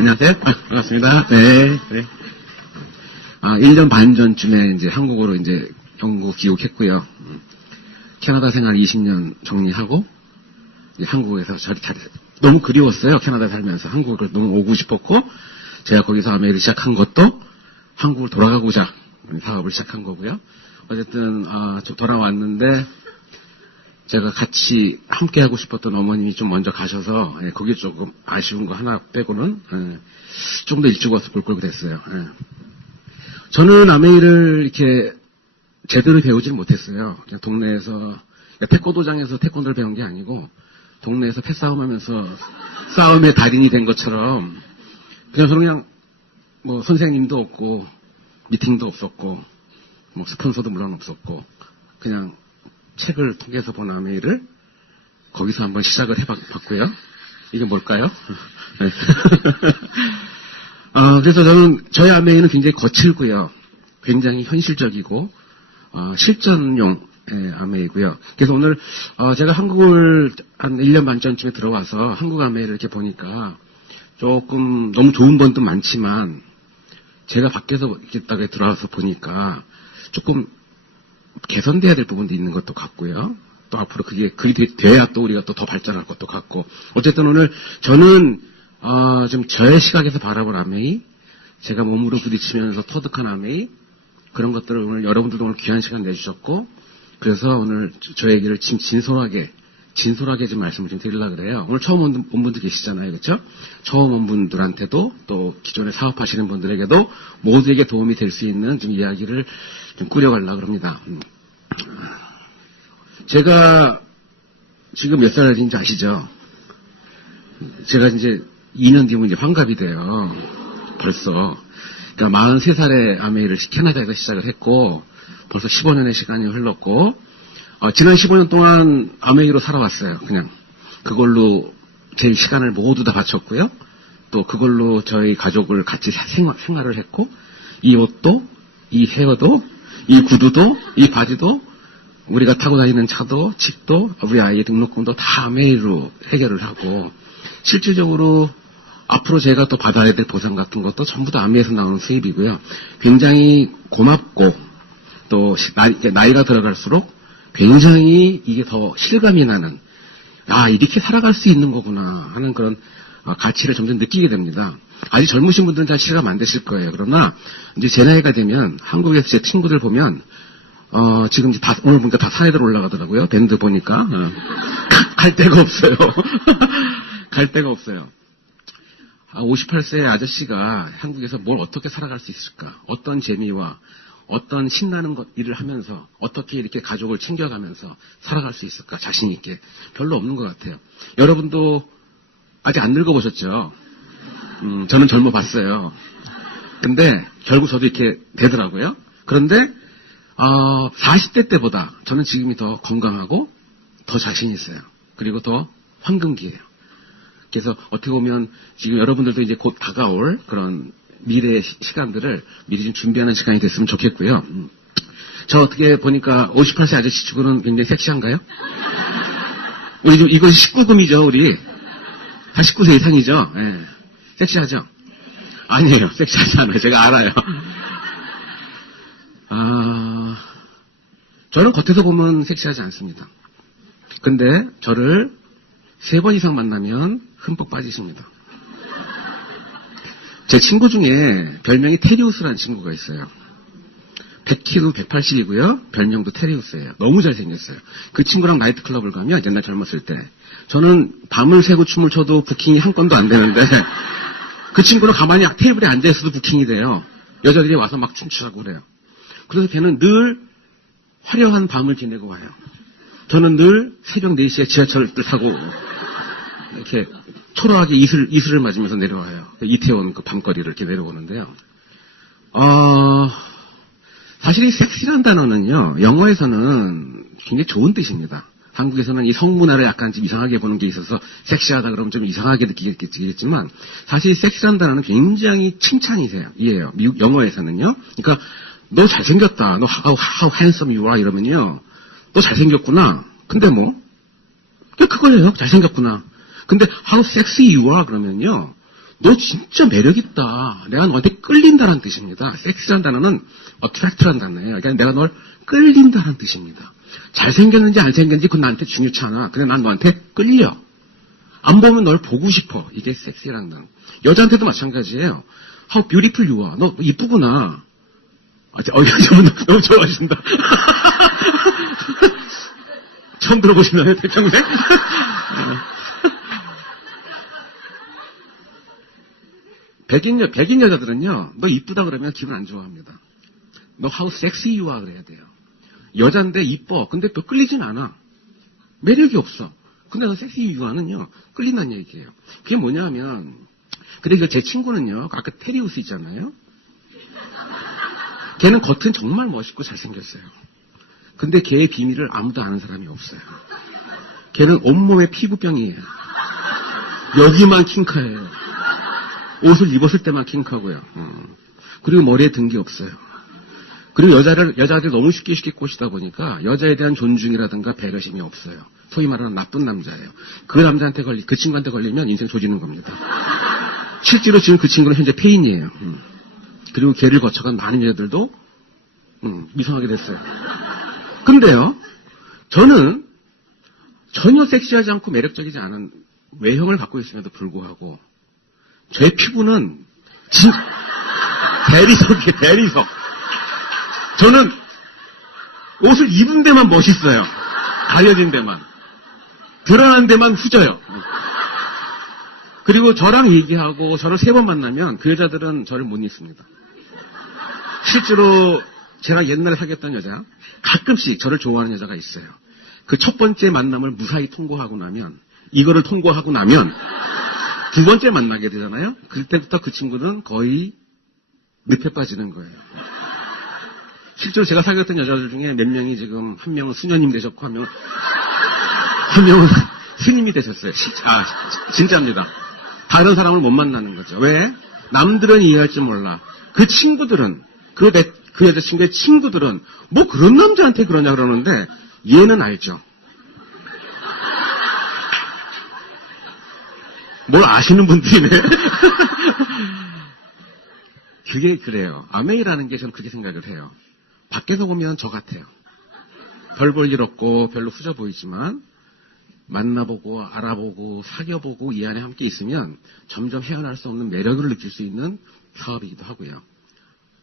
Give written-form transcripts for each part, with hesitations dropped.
안녕하세요. 반갑습니다. 네. 1년 반 전쯤에 이제 한국으로 이제 영국 귀국했고요. 캐나다 생활 20년 정리하고, 이제 한국에서 너무 그리웠어요. 캐나다 살면서. 한국을 너무 오고 싶었고, 제가 거기서 아메리를 시작한 것도 한국을 돌아가고자 사업을 시작한 거고요. 어쨌든, 좀 돌아왔는데, 제가 같이 함께 하고 싶었던 어머님이 좀 먼저 가셔서, 거기 조금 아쉬운 거 하나 빼고는, 좀 더 일찍 와서 볼 걸 그랬어요. 저는 아메이를 이렇게 제대로 배우지는 못했어요. 그냥 동네에서, 태권도장에서 태권도를 배운 게 아니고, 동네에서 패싸움 하면서 싸움의 달인이 된 것처럼, 그냥 뭐 선생님도 없고, 미팅도 없었고, 뭐 스폰서도 물론 없었고, 그냥 책을 통해서 본 아메이를 거기서 한번 시작을 해봤고요. 이게 뭘까요? 그래서 저는 저희 아메이는 굉장히 거칠고요. 굉장히 현실적이고 실전용 아메이고요. 그래서 오늘 제가 한국을 한 1년 반 전쯤에 들어와서 한국 아메이를 이렇게 보니까 조금 너무 좋은 번도 많지만 제가 밖에서 이렇게 들어와서 보니까 조금 개선돼야 될 부분도 있는 것도 같고요. 또 앞으로 그렇게 돼야 또 우리가 또 더 발전할 것도 같고. 어쨌든 오늘 저는, 좀 저의 시각에서 바라본 아메이, 제가 몸으로 부딪히면서 터득한 아메이, 그런 것들을 오늘 여러분들도 오늘 귀한 시간 내주셨고, 그래서 오늘 저 얘기를 진솔하게 좀 말씀을 좀 드리려고 그래요. 오늘 처음 온 분들 계시잖아요. 그렇죠? 처음 온 분들한테도 또 기존에 사업하시는 분들에게도 모두에게 도움이 될 수 있는 좀 이야기를 좀 꾸려가려고 합니다. 제가 지금 몇 살인지 아시죠? 제가 이제 2년 뒤면 이제 환갑이 돼요. 벌써. 그러니까 43살에 아메이를 캐나다에서 시작을 했고 벌써 15년의 시간이 흘렀고 지난 15년 동안 아메이로 살아왔어요. 그냥 그걸로 제 시간을 모두 다 바쳤고요. 또 그걸로 저희 가족을 같이 생활을 했고 이 옷도 이 헤어도 이 구두도 이 바지도 우리가 타고 다니는 차도 집도 우리 아이의 등록금도 다 아메이로 해결을 하고 실질적으로 앞으로 제가 또 받아야 될 보상 같은 것도 전부 다 아메이에서 나오는 수입이고요. 굉장히 고맙고 또 나이가 들어갈수록 굉장히 이게 더 실감이 나는 이렇게 살아갈 수 있는 거구나 하는 그런 가치를 점점 느끼게 됩니다. 아직 젊으신 분들은 잘 실감 안 되실 거예요. 그러나 이제 제 나이가 되면 한국에서 제 친구들 보면 지금 오늘 보니까 다 사회들 올라가더라고요. 밴드 보니까 갈 데가 없어요. 갈 데가 없어요. 58세 아저씨가 한국에서 뭘 어떻게 살아갈 수 있을까? 어떤 재미와 어떤 신나는 일을 하면서 어떻게 이렇게 가족을 챙겨가면서 살아갈 수 있을까? 자신 있게. 별로 없는 것 같아요. 여러분도 아직 안 늙어보셨죠? 저는 젊어봤어요. 근데 결국 저도 이렇게 되더라고요. 그런데 40대 때보다 저는 지금이 더 건강하고 더 자신 있어요. 그리고 더 황금기예요. 그래서 어떻게 보면 지금 여러분들도 이제 곧 다가올 그런 미래의 시간들을 미리 좀 준비하는 시간이 됐으면 좋겠고요. 저 어떻게 보니까 58세 아저씨 치고는 굉장히 섹시한가요? 우리 좀 이거 19금이죠, 우리. 다 19세 이상이죠? 네. 섹시하죠? 아니에요. 섹시하지 않아요. 제가 알아요. 저는 겉에서 보면 섹시하지 않습니다. 근데 저를 3번 이상 만나면 흠뻑 빠지십니다. 제 친구 중에 별명이 테리우스라는 친구가 있어요. 100kg 180이고요. 별명도 테리우스예요. 너무 잘생겼어요. 그 친구랑 나이트클럽을 가면 옛날 젊었을 때 저는 밤을 새고 춤을 춰도 부킹이 한 건도 안 되는데 그 친구는 가만히 테이블에 앉아있어도 부킹이 돼요. 여자들이 와서 막 춤추라고 그래요. 그래서 걔는 늘 화려한 밤을 지내고 와요. 저는 늘 새벽 4시에 지하철을 타고 이렇게 초라하게 이슬을 맞으면서 내려와요. 이태원 그 밤거리를 이렇게 내려오는데요. 사실 이 섹시란 단어는요, 영어에서는 굉장히 좋은 뜻입니다. 한국에서는 이 성문화를 약간 좀 이상하게 보는 게 있어서 섹시하다 그러면 좀 이상하게 느끼겠지만 사실 섹시란 단어는 굉장히 칭찬이에요. 미국 영어에서는요. 그러니까 너 잘생겼다. 너 how handsome you are 이러면요. 너 잘생겼구나. 근데 뭐 그걸요. 잘생겼구나. 근데 how sexy you are 그러면요. 너 진짜 매력있다. 내가 너한테 끌린다는 뜻입니다. 섹스란 단어는 attract란 단어예요. 그러니까 내가 널 끌린다는 뜻입니다. 잘생겼는지 안 생겼는지 그건 나한테 중요치 않아. 근데 난 너한테 끌려. 안 보면 널 보고 싶어. 이게 섹시라는 단어. 여자한테도 마찬가지예요. How beautiful you are. 너 이쁘구나. 여자분 너무 좋아하신다. 처음 들어보시나요, 대평생? 백인 여자들은요, 너 이쁘다 그러면 기분 안 좋아합니다. 너 how sexy you are 그래야 돼요. 여잔데 이뻐. 근데 또 끌리진 않아. 매력이 없어. 근데 너 sexy you are는요, 끌린다는 얘기예요. 그게 뭐냐면, 근데 제 친구는요, 아까 테리우스 있잖아요. 걔는 겉은 정말 멋있고 잘생겼어요. 근데 걔의 비밀을 아무도 아는 사람이 없어요. 걔는 온몸에 피부병이에요. 여기만 킹카예요. 옷을 입었을 때만 킹카고요. 그리고 머리에 든 게 없어요. 그리고 여자들 너무 쉽게 꼬시다 보니까 여자에 대한 존중이라든가 배려심이 없어요. 소위 말하는 나쁜 남자예요. 그 친구한테 걸리면 인생 조지는 겁니다. 실제로 지금 그 친구는 현재 폐인이에요. 그리고 걔를 거쳐간 많은 여자들도 이상하게 됐어요. 근데요, 저는 전혀 섹시하지 않고 매력적이지 않은 외형을 갖고 있음에도 불구하고 제 피부는 대리석. 저는 옷을 입은 데만 멋있어요. 가려진 데만. 드러난 데만 후져요. 그리고 저랑 얘기하고 저를 3번 만나면 그 여자들은 저를 못 잊습니다. 실제로 제가 옛날에 사귀었던 여자, 가끔씩 저를 좋아하는 여자가 있어요. 그 첫 번째 만남을 무사히 통과하고 나면, 이거를 통과하고 나면, 2번째 만나게 되잖아요? 그때부터 그 친구는 거의 늪에 빠지는 거예요. 실제로 제가 사귀었던 여자들 중에 몇 명이 지금, 한 명은 수녀님 되셨고, 한 명은 스님이 되셨어요. 진짜입니다. 다른 사람을 못 만나는 거죠. 왜? 남들은 이해할 줄 몰라. 그 친구들은, 그 여자친구의 친구들은 뭐 그런 남자한테 그러냐 그러는데 얘는 알죠. 뭘 아시는 분들이네. 그게 그래요. 아메이라는 게 저는 그렇게 생각을 해요. 밖에서 보면 저 같아요. 별 볼 일 없고 별로 후져 보이지만 만나보고 알아보고 사귀어보고 이 안에 함께 있으면 점점 헤어날 수 없는 매력을 느낄 수 있는 사업이기도 하고요.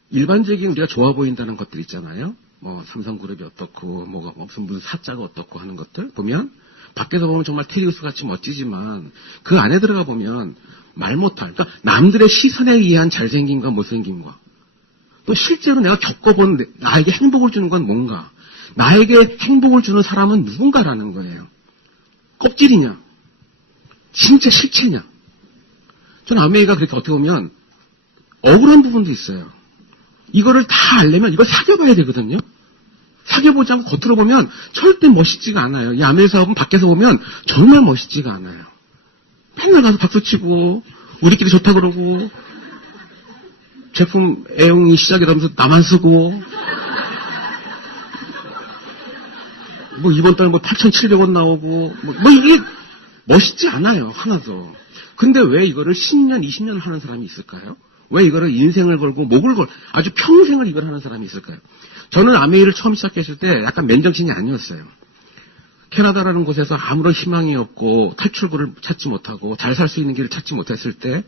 일반적인 우리가 좋아 보인다는 것들 있잖아요. 뭐 삼성그룹이 어떻고 뭐 무슨 사자가 어떻고 하는 것들 보면 밖에서 보면 정말 테리우스 같이 멋지지만 그 안에 들어가 보면 말 못할, 그러니까 남들의 시선에 의한 잘생김과 못생김과 또 실제로 내가 겪어본 나에게 행복을 주는 건 뭔가, 나에게 행복을 주는 사람은 누군가라는 거예요. 껍질이냐 진짜 실체냐. 전 아메이가 그렇게 어떻게 보면 억울한 부분도 있어요. 이거를 다 알려면 이걸 사귀어봐야 되거든요. 사귀어보지 않고 겉으로 보면 절대 멋있지가 않아요. 이 아메이 사업은 밖에서 보면 정말 멋있지가 않아요. 맨날 가서 박수치고 우리끼리 좋다 그러고 제품 애용이 시작이라면서 나만 쓰고 뭐 이번 달 뭐 8,700원 나오고 뭐 이게 멋있지 않아요. 하나도. 근데 왜 이거를 10년, 20년 하는 사람이 있을까요? 왜 이거를 인생을 걸고 목을 아주 평생을 이걸 하는 사람이 있을까요? 저는 아메이를 처음 시작했을 때 약간 맨정신이 아니었어요. 캐나다라는 곳에서 아무런 희망이 없고 탈출구를 찾지 못하고 잘 살 수 있는 길을 찾지 못했을 때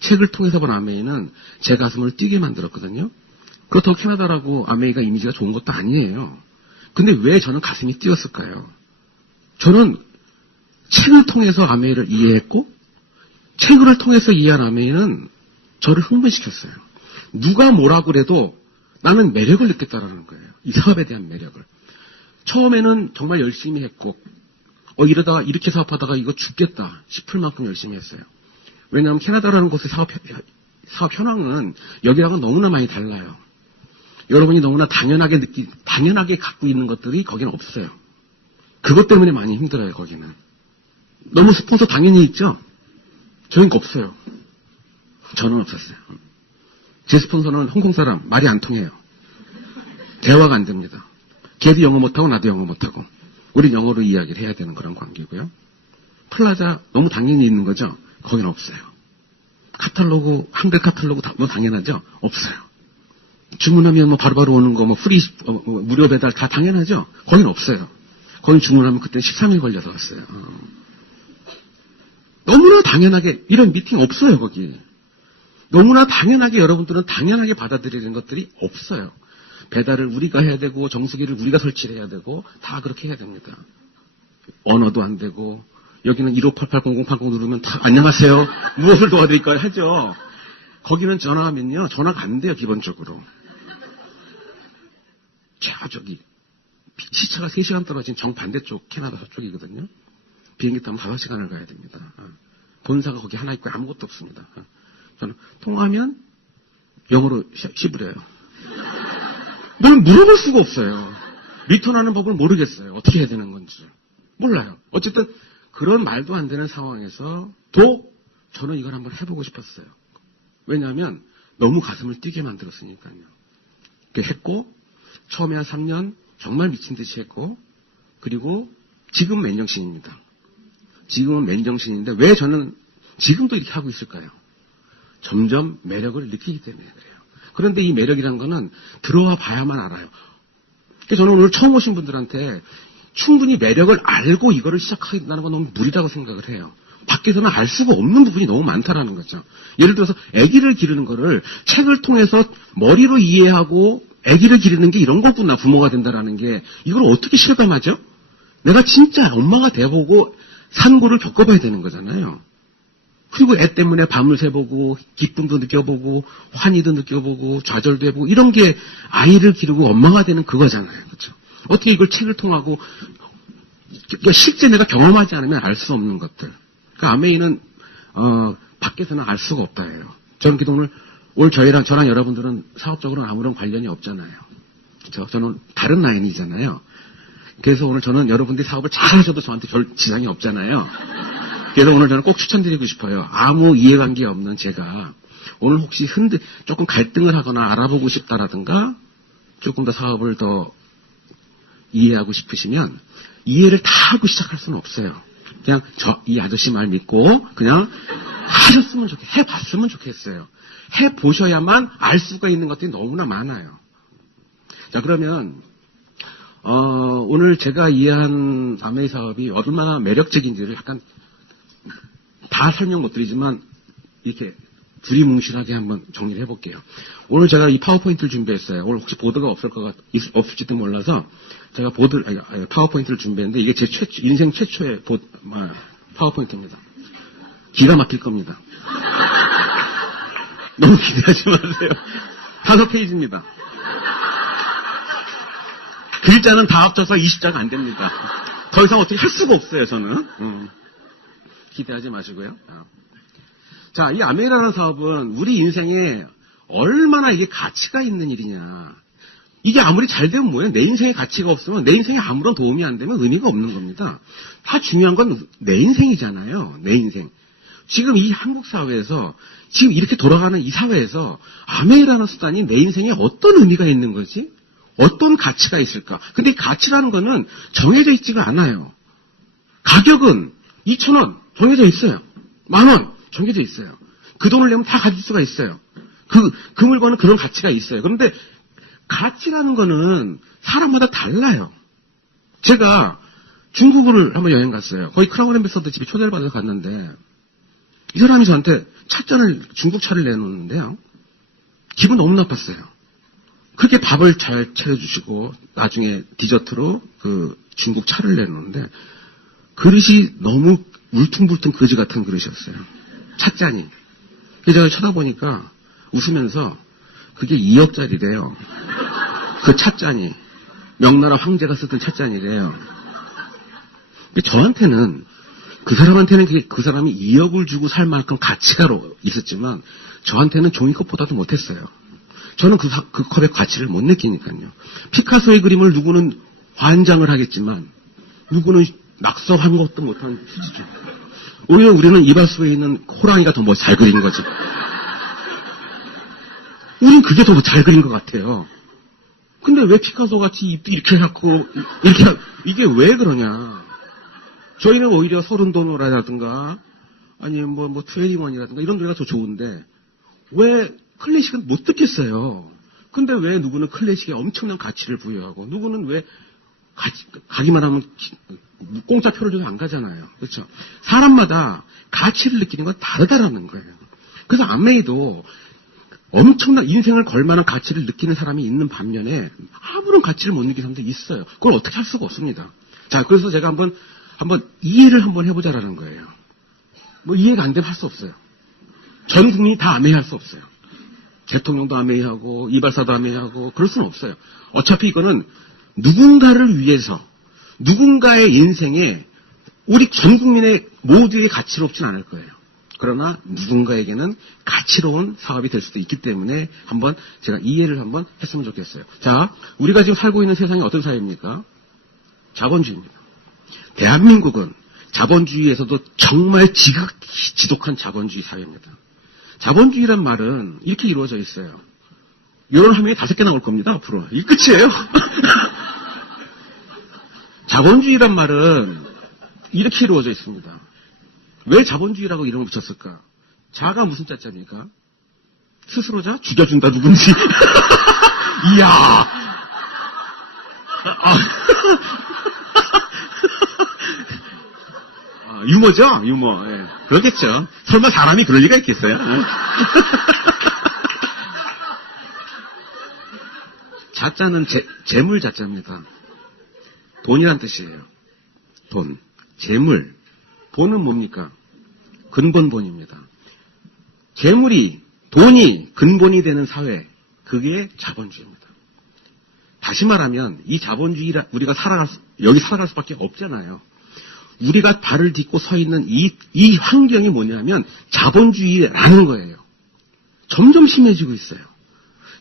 책을 통해서 본 아메이는 제 가슴을 뛰게 만들었거든요. 그렇다고 캐나다라고 아메이가 이미지가 좋은 것도 아니에요. 근데 왜 저는 가슴이 뛰었을까요? 저는 책을 통해서 아메이를 이해했고 책을 통해서 이해한 아메이는 저를 흥분시켰어요. 누가 뭐라고 그래도 나는 매력을 느꼈다라는 거예요. 이 사업에 대한 매력을. 처음에는 정말 열심히 했고 이러다가 이렇게 사업하다가 이거 죽겠다 싶을 만큼 열심히 했어요. 왜냐하면 캐나다라는 곳의 사업 현황은 여기랑은 너무나 많이 달라요. 여러분이 너무나 당연하게 갖고 있는 것들이 거기는 없어요. 그것 때문에 많이 힘들어요, 거기는. 너무 스폰서 당연히 있죠? 저희는 없어요. 저는 없었어요. 제 스폰서는 홍콩 사람, 말이 안 통해요. 대화가 안 됩니다. 걔도 영어 못하고 나도 영어 못하고 우리 영어로 이야기를 해야 되는 그런 관계고요. 플라자 너무 당연히 있는 거죠? 거기는 없어요. 카탈로그, 한글 카탈로그 뭐 당연하죠? 없어요. 주문하면 뭐 바로바로 오는 거, 뭐 무료 배달 다 당연하죠? 거긴 없어요. 거긴 주문하면 그때 13일 걸려서 왔어요. 너무나 당연하게, 이런 미팅 없어요, 거기. 너무나 당연하게 여러분들은 당연하게 받아들이는 것들이 없어요. 배달을 우리가 해야 되고, 정수기를 우리가 설치를 해야 되고, 다 그렇게 해야 됩니다. 언어도 안 되고, 여기는 15880080 누르면 다 안녕하세요. 무엇을 도와드릴까요? 하죠. 거기는 전화하면요. 전화가 안 돼요, 기본적으로. 저기 시차가 3시간 떨어진 정반대쪽 캐나다 서쪽이거든요. 비행기 타면 5시간을 가야 됩니다. 본사가 거기 하나 있고 아무것도 없습니다. 저는 통화하면 영어로 씹으려요. 뭘 물어볼 수가 없어요. 리턴하는 법을 모르겠어요. 어떻게 해야 되는 건지. 몰라요. 어쨌든 그런 말도 안 되는 상황에서 도 저는 이걸 한번 해보고 싶었어요. 왜냐하면 너무 가슴을 뛰게 만들었으니까요. 그렇게 했고 처음에 한 3년 정말 미친 듯이 했고 그리고 지금 맨정신입니다. 지금은 맨정신인데 왜 저는 지금도 이렇게 하고 있을까요? 점점 매력을 느끼기 때문에 그래요. 그런데 이 매력이라는 거는 들어와 봐야만 알아요. 그래서 저는 오늘 처음 오신 분들한테 충분히 매력을 알고 이거를 시작하게 된다는 건 너무 무리라고 생각을 해요. 밖에서는 알 수가 없는 부분이 너무 많다라는 거죠. 예를 들어서 아기를 기르는 거를 책을 통해서 머리로 이해하고 아기를 기르는 게 이런 거구나, 부모가 된다라는 게. 이걸 어떻게 실감하죠? 내가 진짜 엄마가 돼보고 산고를 겪어봐야 되는 거잖아요. 그리고 애 때문에 밤을 새보고 기쁨도 느껴보고 환희도 느껴보고 좌절도 해보고 이런 게 아이를 기르고 엄마가 되는 그거잖아요. 그렇죠? 어떻게 이걸 책을 통하고 그러니까 실제 내가 경험하지 않으면 알 수 없는 것들. 그러니까 아메이는 밖에서는 알 수가 없다예요. 저는 오늘 저랑 여러분들은 사업적으로는 아무런 관련이 없잖아요. 그렇죠? 저는 다른 라인이잖아요. 그래서 오늘 저는 여러분들이 사업을 잘 하셔도 저한테 별 지장이 없잖아요. 그래서 오늘 저는 꼭 추천드리고 싶어요. 아무 이해관계 없는 제가 오늘 혹시 조금 갈등을 하거나 알아보고 싶다라든가 조금 더 사업을 더 이해하고 싶으시면 이해를 다 하고 시작할 수는 없어요. 그냥 이 아저씨 말 믿고 그냥 해봤으면 좋겠어요. 해보셔야만 알 수가 있는 것들이 너무나 많아요. 자, 그러면 오늘 제가 이해한 아메이 사업이 얼마나 매력적인지를 약간 다 설명 못 드리지만 이렇게 두리뭉실하게 한번 정리를 해볼게요. 오늘 제가 이 파워포인트를 준비했어요. 오늘 혹시 보드가 없을지도 몰라서 제가 파워포인트를 준비했는데 이게 제 인생 최초의 파워포인트입니다. 기가 막힐 겁니다. 너무 기대하지 마세요. 5페이지입니다. 글자는 다 합쳐서 20자가 안 됩니다. 더 이상 어떻게 할 수가 없어요, 저는. 기대하지 마시고요. 자, 이 아메이라는 사업은 우리 인생에 얼마나 이게 가치가 있는 일이냐. 이게 아무리 잘 되면 뭐예요? 내 인생에 가치가 없으면 내 인생에 아무런 도움이 안 되면 의미가 없는 겁니다. 다 중요한 건 내 인생이잖아요. 내 인생. 지금 이 한국 사회에서 지금 이렇게 돌아가는 이 사회에서 아메이라는 수단이 내 인생에 어떤 의미가 있는 거지? 어떤 가치가 있을까? 근데 이 가치라는 거는 정해져 있지가 않아요. 가격은 2,000원 정해져 있어요. 10,000원 정해져 있어요. 그 돈을 내면 다 가질 수가 있어요. 그 물건은 그런 가치가 있어요. 그런데 가치라는 거는 사람마다 달라요. 제가 중국을 한번 여행 갔어요. 거기 크라운 앰베서더 집에 초대를 받아서 갔는데 이 사람이 저한테 중국 차를 내놓는데요. 기분 너무 나빴어요. 그렇게 밥을 잘 차려주시고 나중에 디저트로 그 중국 차를 내놓는데 그릇이 너무 울퉁불퉁 거지 같은 그릇이었어요. 찻잔이. 그래서 제가 쳐다보니까 웃으면서 그게 2억짜리래요. 그 찻잔이. 명나라 황제가 쓰던 찻잔이래요. 저한테는 그 사람한테는 그 사람이 2억을 주고 살 만큼 가치가 있었지만 저한테는 종이컵보다도 못했어요. 저는 그 컵의 가치를 못 느끼니까요. 피카소의 그림을 누구는 환장을 하겠지만 누구는 낙서한 것도 못한 휴지죠. 오히려 우리는 이발소에 있는 호랑이가 더 잘 그린 거지. 우린 그게 더 잘 그린 것 같아요. 근데 왜 피카소 같이 입도 이렇게 해갖고 이게 왜 그러냐. 저희는 오히려 서른도노라든가 아니면 뭐 트웬티원이라든가 이런 노래가 더 좋은데 왜 클래식은 못 듣겠어요. 근데 왜 누구는 클래식에 엄청난 가치를 부여하고 누구는 왜 가기만 하면 공짜 표를 줘도 안 가잖아요. 그렇죠? 사람마다 가치를 느끼는 건 다르다라는 거예요. 그래서 아메이도 엄청난 인생을 걸 만한 가치를 느끼는 사람이 있는 반면에 아무런 가치를 못 느끼는 사람도 있어요. 그걸 어떻게 할 수가 없습니다. 자, 그래서 제가 한번 이해를 한번 해보자라는 거예요. 뭐 이해가 안 되면 할 수 없어요. 전 국민이 다 아메이할 수 없어요. 대통령도 아메이하고 이발사도 아메이하고 그럴 수는 없어요. 어차피 이거는 누군가를 위해서 누군가의 인생에 우리 전 국민의 모두의 가치롭진 않을 거예요. 그러나 누군가에게는 가치로운 사업이 될 수도 있기 때문에 한번 제가 이해를 한번 했으면 좋겠어요. 자, 우리가 지금 살고 있는 세상이 어떤 사회입니까? 자본주의입니다. 대한민국은 자본주의에서도 정말 지독한 자본주의 사회입니다. 자본주의란 말은 이렇게 이루어져 있어요. 이런 화면이 5개 나올 겁니다, 앞으로. 이게 끝이에요. 자본주의란 말은 이렇게 이루어져 있습니다. 왜 자본주의라고 이름을 붙였을까? 자가 무슨 자자입니까? 스스로자? 죽여준다, 누군지. 이야! 유머죠? 유머. 예. 그러겠죠. 설마 사람이 그럴 리가 있겠어요? 자자는 재물 자자입니다. 돈이란 뜻이에요. 돈. 재물. 돈은 뭡니까? 근본본입니다. 재물이, 돈이 근본이 되는 사회. 그게 자본주의입니다. 다시 말하면 이 자본주의라 우리가 여기 살아갈 수밖에 없잖아요. 우리가 발을 딛고 서 있는 이 환경이 뭐냐면 자본주의라는 거예요. 점점 심해지고 있어요.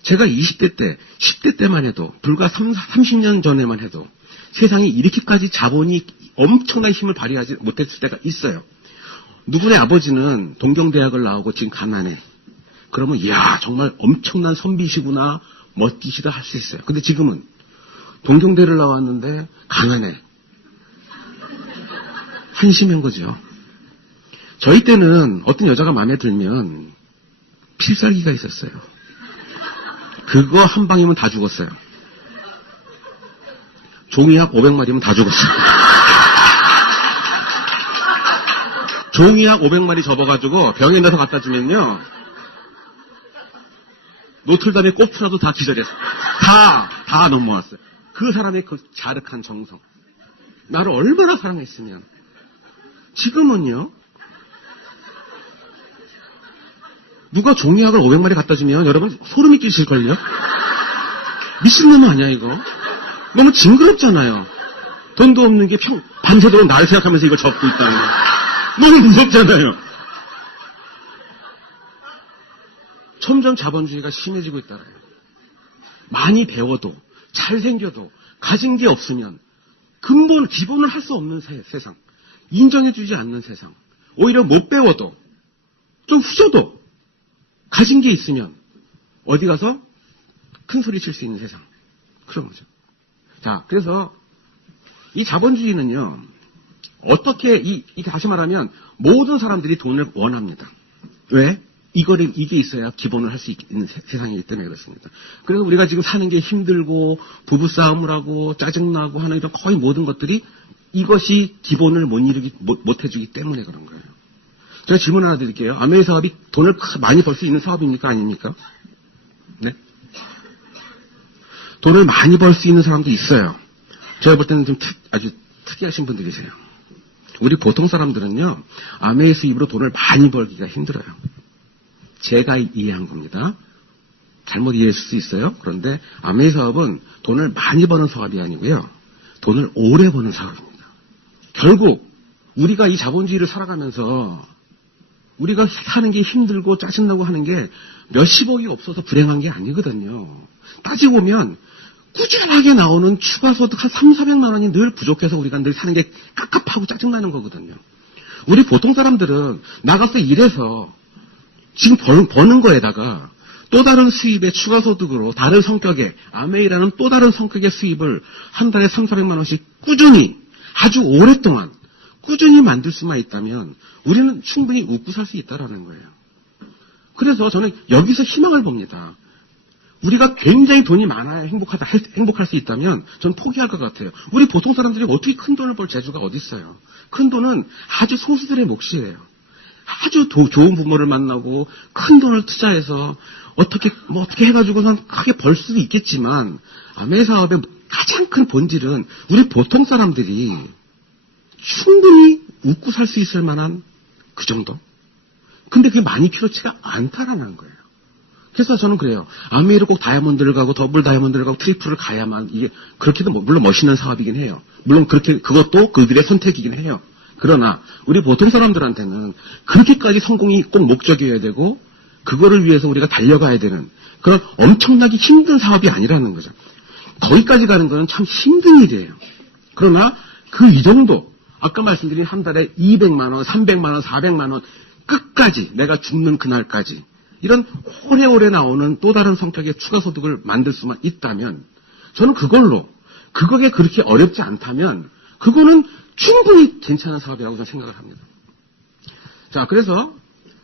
제가 20대 때, 10대 때만 해도, 불과 30년 전에만 해도 세상이 이렇게까지 자본이 엄청난 힘을 발휘하지 못했을 때가 있어요. 누구네 아버지는 동경대학을 나오고 지금 가난해. 그러면 이야 정말 엄청난 선비시구나, 멋지시다 할 수 있어요. 근데 지금은 동경대를 나왔는데 가난해. 한심한 거죠. 저희 때는 어떤 여자가 마음에 들면 필살기가 있었어요. 그거 한 방이면 다 죽었어요. 종이약 500마리면 다 죽었어요. 종이약 500마리 접어가지고 병에 넣어서 갖다 주면요. 노틀담의 꽃이라도 다 기절했어요. 다 넘어왔어요. 그 사람의 그 자력한 정성. 나를 얼마나 사랑했으면. 지금은요. 누가 종이약을 500마리 갖다 주면 여러분 소름이 끼실걸요? 미친놈 아니야 이거? 너무 징그럽잖아요. 돈도 없는 게 밤새도록 나를 생각하면서 이걸 접고 있다는 거. 너무 무섭잖아요. 점점 자본주의가 심해지고 있다라요. 많이 배워도 잘생겨도 가진 게 없으면 기본을 할 수 없는 세상. 인정해주지 않는 세상. 오히려 못 배워도 좀 후져도 가진 게 있으면 어디 가서 큰 소리 칠 수 있는 세상. 그런 거죠. 자, 그래서 이 자본주의는요, 어떻게, 다시 말하면 모든 사람들이 돈을 원합니다. 왜? 이게 있어야 기본을 할 수 있는 세상이기 때문에 그렇습니다. 그래서 우리가 지금 사는 게 힘들고, 부부싸움을 하고, 짜증나고 하는 이런 거의 모든 것들이 이것이 기본을 못 해주기 때문에 그런 거예요. 제가 질문 하나 드릴게요. 아메이 사업이 돈을 많이 벌 수 있는 사업입니까? 아닙니까? 네? 돈을 많이 벌 수 있는 사람도 있어요. 제가 볼 때는 좀 아주 특이하신 분들이세요. 우리 보통 사람들은요, 아메이 수입으로 돈을 많이 벌기가 힘들어요. 제가 이해한 겁니다. 잘못 이해했을 수 있어요. 그런데 아메이 사업은 돈을 많이 버는 사업이 아니고요. 돈을 오래 버는 사업입니다. 결국 우리가 이 자본주의를 살아가면서 우리가 사는 게 힘들고 짜증나고 하는 게 몇십억이 없어서 불행한 게 아니거든요. 따지고 보면 꾸준하게 나오는 추가소득 한 300~400만 원이 늘 부족해서 우리가 늘 사는 게 깝깝하고 짜증나는 거거든요. 우리 보통 사람들은 나가서 일해서 지금 버는 거에다가 또 다른 수입의 추가소득으로 다른 성격의 아메이라는 또 다른 성격의 수입을 한 달에 300~400만 원씩 꾸준히 아주 오랫동안 꾸준히 만들 수만 있다면 우리는 충분히 웃고 살 수 있다라는 거예요. 그래서 저는 여기서 희망을 봅니다. 우리가 굉장히 돈이 많아야 행복할 수 있다면 전 포기할 것 같아요. 우리 보통 사람들이 어떻게 큰 돈을 벌 재주가 어디 있어요? 큰 돈은 아주 소수들의 몫이에요. 아주 좋은 부모를 만나고 큰 돈을 투자해서 어떻게 해가지고는 크게 벌 수도 있겠지만 아메 사업의 가장 큰 본질은 우리 보통 사람들이 충분히 웃고 살 수 있을 만한 그 정도? 근데 그게 많이 필요치가 않다라는 거예요. 그래서 저는 그래요. 아메이로 꼭 다이아몬드를 가고 더블 다이아몬드를 가고 트리플을 가야만 이게 그렇게도 물론 멋있는 사업이긴 해요. 물론 그것도 그들의 선택이긴 해요. 그러나 우리 보통 사람들한테는 그렇게까지 성공이 꼭 목적이어야 되고 그거를 위해서 우리가 달려가야 되는 그런 엄청나게 힘든 사업이 아니라는 거죠. 거기까지 가는 거는 참 힘든 일이에요. 그러나 그 이 정도 아까 말씀드린 한 달에 200만 원, 300만 원, 400만 원 끝까지 내가 죽는 그날까지 이런 오래오래 나오는 또 다른 성격의 추가 소득을 만들 수만 있다면 저는 그거게 그렇게 어렵지 않다면 그거는 충분히 괜찮은 사업이라고 저는 생각을 합니다. 자, 그래서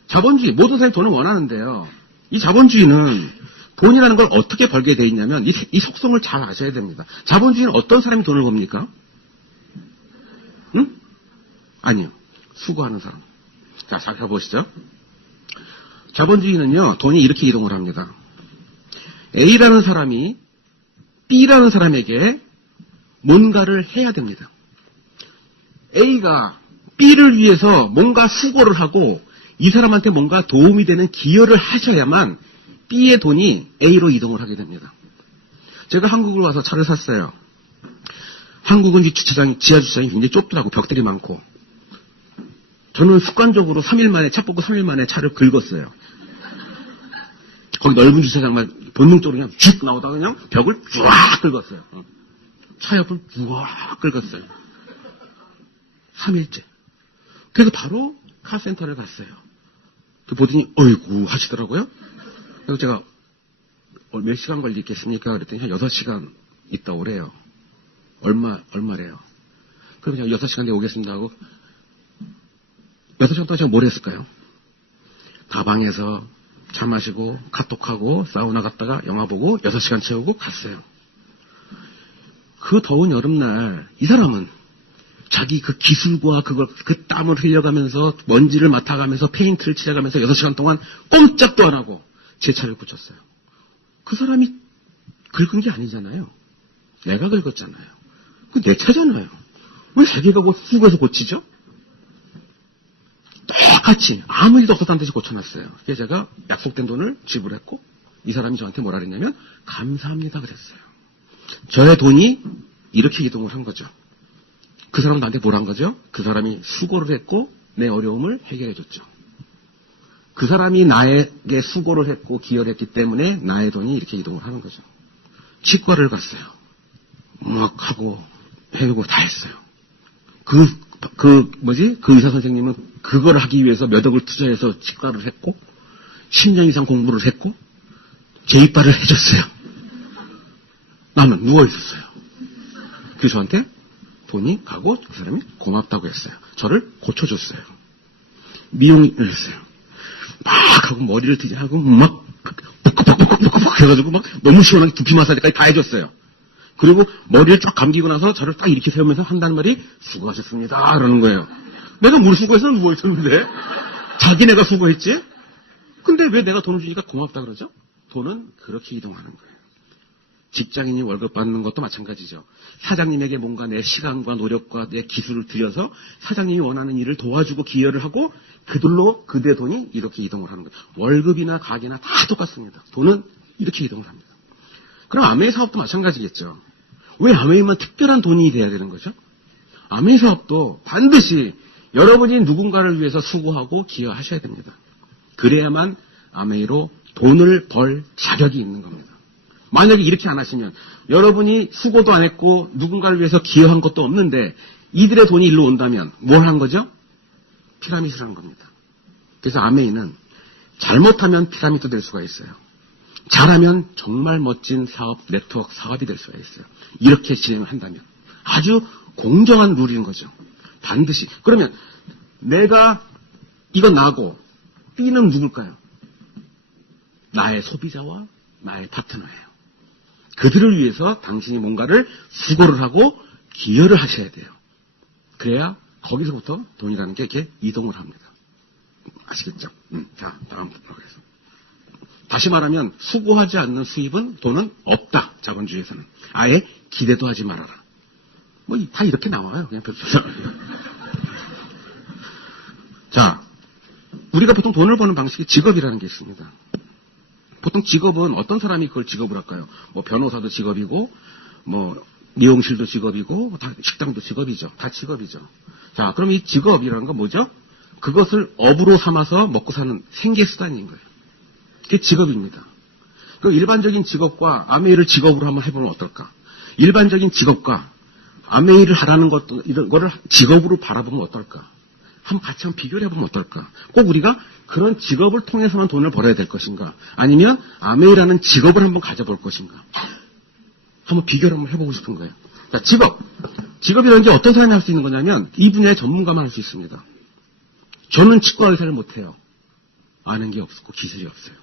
자본주의, 모든 사람이 돈을 원하는데요. 이 자본주의는 돈이라는 걸 어떻게 벌게 돼 있냐면 이 속성을 잘 아셔야 됩니다. 자본주의는 어떤 사람이 돈을 법니까? 응? 아니요. 수고하는 사람. 자, 살펴보시죠. 자본주의는요, 돈이 이렇게 이동을 합니다. A라는 사람이 B라는 사람에게 뭔가를 해야 됩니다. A가 B를 위해서 뭔가 수고를 하고 이 사람한테 뭔가 도움이 되는 기여를 하셔야만 B의 돈이 A로 이동을 하게 됩니다. 제가 한국을 와서 차를 샀어요. 한국은 지하 주차장이 굉장히 좁더라고. 벽들이 많고. 저는 습관적으로 차 뽑고 3일 만에 차를 긁었어요. 거기 넓은 주차장만 본능적으로 그냥 쭉 나오다가 그냥 벽을 쫙 긁었어요. 차 옆을 쫙 긁었어요. 3일째. 그래서 바로 카센터를 갔어요. 보더니 어이구 하시더라고요. 그래서 제가 몇 시간 걸리겠습니까? 그랬더니 6시간 있다 오래요. 얼마래요? 그럼 제가 6시간 뒤에 오겠습니다 하고 6시간 동안 제가 뭘 했을까요? 다방에서 차 마시고 카톡하고 사우나 갔다가 영화 보고 6시간 채우고 갔어요. 그 더운 여름날 이 사람은 자기 그 기술과 그 땀을 흘려가면서 먼지를 맡아가면서 페인트를 칠해가면서 6시간 동안 꼼짝도 안 하고 제 차를 고쳤어요. 그 사람이 긁은 게 아니잖아요. 내가 긁었잖아요. 그 내 차잖아요. 왜 자기가 수고해서 고치죠? 똑같이 아무 일도 없었다는 듯이 고쳐놨어요. 그래서 제가 약속된 돈을 지불했고 이 사람이 저한테 뭐라 그랬냐면 감사합니다 그랬어요. 저의 돈이 이렇게 이동을 한 거죠. 그 사람은 나한테 뭐라 한 거죠? 그 사람이 수고를 했고 내 어려움을 해결해 줬죠. 그 사람이 나에게 수고를 했고 기여를 했기 때문에 나의 돈이 이렇게 이동을 하는 거죠. 치과를 갔어요. 막 하고 해고 다 했어요. 그 의사 선생님은 그걸 하기 위해서 몇 억을 투자해서 치과를 했고 10년 이상 공부를 했고 제 이빨을 해줬어요. 나는 누워있었어요. 그래서 저한테 돈이 가고 그 사람이 고맙다고 했어요. 저를 고쳐줬어요. 미용을 했어요. 막 하고 머리를 하고 막 벅벅벅벅벅 해가지고 막 너무 시원하게 두피 마사지까지 다 해줬어요. 그리고 머리를 쫙 감기고 나서 저를 딱 이렇게 세우면서 한다는 말이 수고하셨습니다 그러는 거예요. 내가 뭘 수고해서 누워있었는데 자기네가 수고했지? 근데 왜 내가 돈을 주니까 고맙다 그러죠? 돈은 그렇게 이동하는 거예요. 직장인이 월급 받는 것도 마찬가지죠. 사장님에게 뭔가 내 시간과 노력과 내 기술을 들여서 사장님이 원하는 일을 도와주고 기여를 하고 그들로 그들의 돈이 이렇게 이동을 하는 거예요. 월급이나 가게나 다 똑같습니다. 돈은 이렇게 이동을 합니다. 그럼 아메이 사업도 마찬가지겠죠. 왜 아메이만 특별한 돈이 돼야 되는 거죠? 아메이 사업도 반드시 여러분이 누군가를 위해서 수고하고 기여하셔야 됩니다. 그래야만 아메이로 돈을 벌 자격이 있는 겁니다. 만약에 이렇게 안 하시면 여러분이 수고도 안 했고 누군가를 위해서 기여한 것도 없는데 이들의 돈이 일로 온다면 뭘 한 거죠? 피라미드를 한 겁니다. 그래서 아메이는 잘못하면 피라미드 될 수가 있어요. 잘하면 정말 멋진 사업, 네트워크 사업이 될 수가 있어요. 이렇게 진행을 한다면. 아주 공정한 룰인 거죠. 반드시. 그러면 내가 이거 나고 B는 누굴까요? 나의 소비자와 나의 파트너예요. 그들을 위해서 당신이 뭔가를 수고를 하고 기여를 하셔야 돼요. 그래야 거기서부터 돈이라는 게 이렇게 이동을 합니다. 아시겠죠? 자, 다음 보도록 하겠습니다. 다시 말하면 수고하지 않는 수입은 돈은 없다. 자본주의에서는. 아예 기대도 하지 말아라. 뭐 다 이렇게 나와요. 그냥 자, 우리가 보통 돈을 버는 방식이 직업이라는 게 있습니다. 보통 직업은 어떤 사람이 그걸 직업을 할까요? 뭐 변호사도 직업이고, 뭐 미용실도 직업이고, 다 식당도 직업이죠. 다 직업이죠. 자, 그럼 이 직업이라는 건 뭐죠? 그것을 업으로 삼아서 먹고 사는 생계수단인 거예요. 그게 직업입니다. 그 일반적인 직업과 아메이를 직업으로 한번 해보면 어떨까? 일반적인 직업과 아메이를 하라는 것도, 이런 거를 직업으로 바라보면 어떨까? 한번 같이 한번 비교를 해보면 어떨까? 꼭 우리가 그런 직업을 통해서만 돈을 벌어야 될 것인가? 아니면 아메이라는 직업을 한번 가져볼 것인가? 한번 비교를 한번 해보고 싶은 거예요. 자, 직업. 직업이라는 게 어떤 사람이 할 수 있는 거냐면 이 분야의 전문가만 할 수 있습니다. 저는 치과 의사를 못해요. 아는 게 없고 기술이 없어요.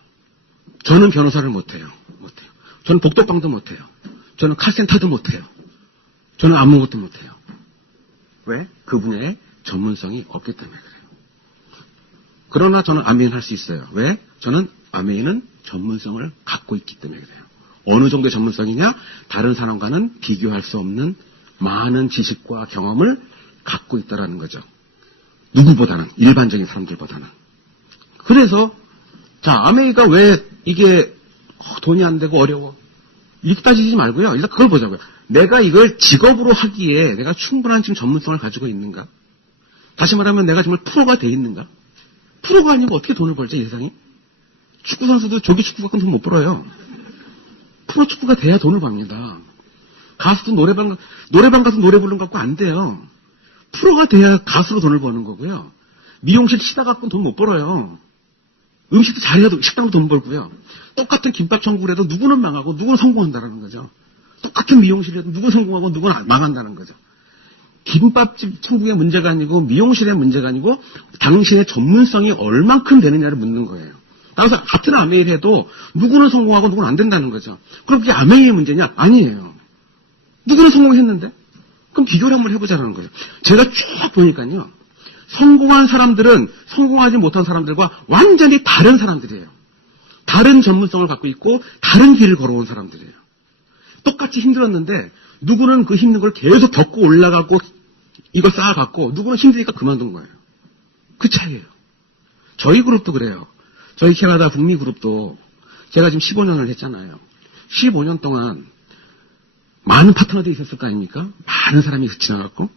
저는 변호사를 못해요. 저는 복덕방도 못해요. 저는 칼센터도 못해요. 저는 아무것도 못해요. 왜? 그 분야에 전문성이 없기 때문에 그래요. 그러나 저는 아메이는 할 수 있어요. 왜? 저는 아메이는 전문성을 갖고 있기 때문에 그래요. 어느 정도의 전문성이냐? 다른 사람과는 비교할 수 없는 많은 지식과 경험을 갖고 있다라는 거죠. 누구보다는, 일반적인 사람들보다는. 그래서 자, 아메이가 왜 이게 돈이 안 되고 어려워? 이렇게 따지지 말고요. 일단 그걸 보자고요. 내가 이걸 직업으로 하기에 내가 충분한 지금 전문성을 가지고 있는가? 다시 말하면 내가 정말 프로가 돼 있는가? 프로가 아니고 어떻게 돈을 벌지, 이 세상에? 축구 선수도 조기 축구 갖고는 돈 못 벌어요. 프로 축구가 돼야 돈을 벌니다. 가수도 노래방 가서 노래 부르는 거 갖고 안 돼요. 프로가 돼야 가수로 돈을 버는 거고요. 미용실 치다 갖고는 돈 못 벌어요. 음식도 잘해도 식당도 돈 벌고요. 똑같은 김밥 천국을 해도 누구는 망하고 누구는 성공한다는 거죠. 똑같은 미용실에도 누구는 성공하고 누구는 망한다는 거죠. 김밥집 천국의 문제가 아니고 미용실의 문제가 아니고 당신의 전문성이 얼만큼 되느냐를 묻는 거예요. 따라서 같은 아메이를 해도 누구는 성공하고 누구는 안 된다는 거죠. 그럼 그게 아메이의 문제냐? 아니에요. 누구는 성공했는데? 그럼 비교를 한번 해보자는 거예요. 제가 쭉 보니까요. 성공한 사람들은 성공하지 못한 사람들과 완전히 다른 사람들이에요. 다른 전문성을 갖고 있고 다른 길을 걸어온 사람들이에요. 똑같이 힘들었는데 누구는 그 힘든 걸 계속 겪고 올라가고 이걸 쌓아갔고 누구는 힘드니까 그만둔 거예요. 그 차이예요. 저희 그룹도 그래요. 저희 캐나다 북미 그룹도 제가 지금 15년을 했잖아요. 15년 동안 많은 파트너들이 있었을 거 아닙니까? 많은 사람이 지나갔고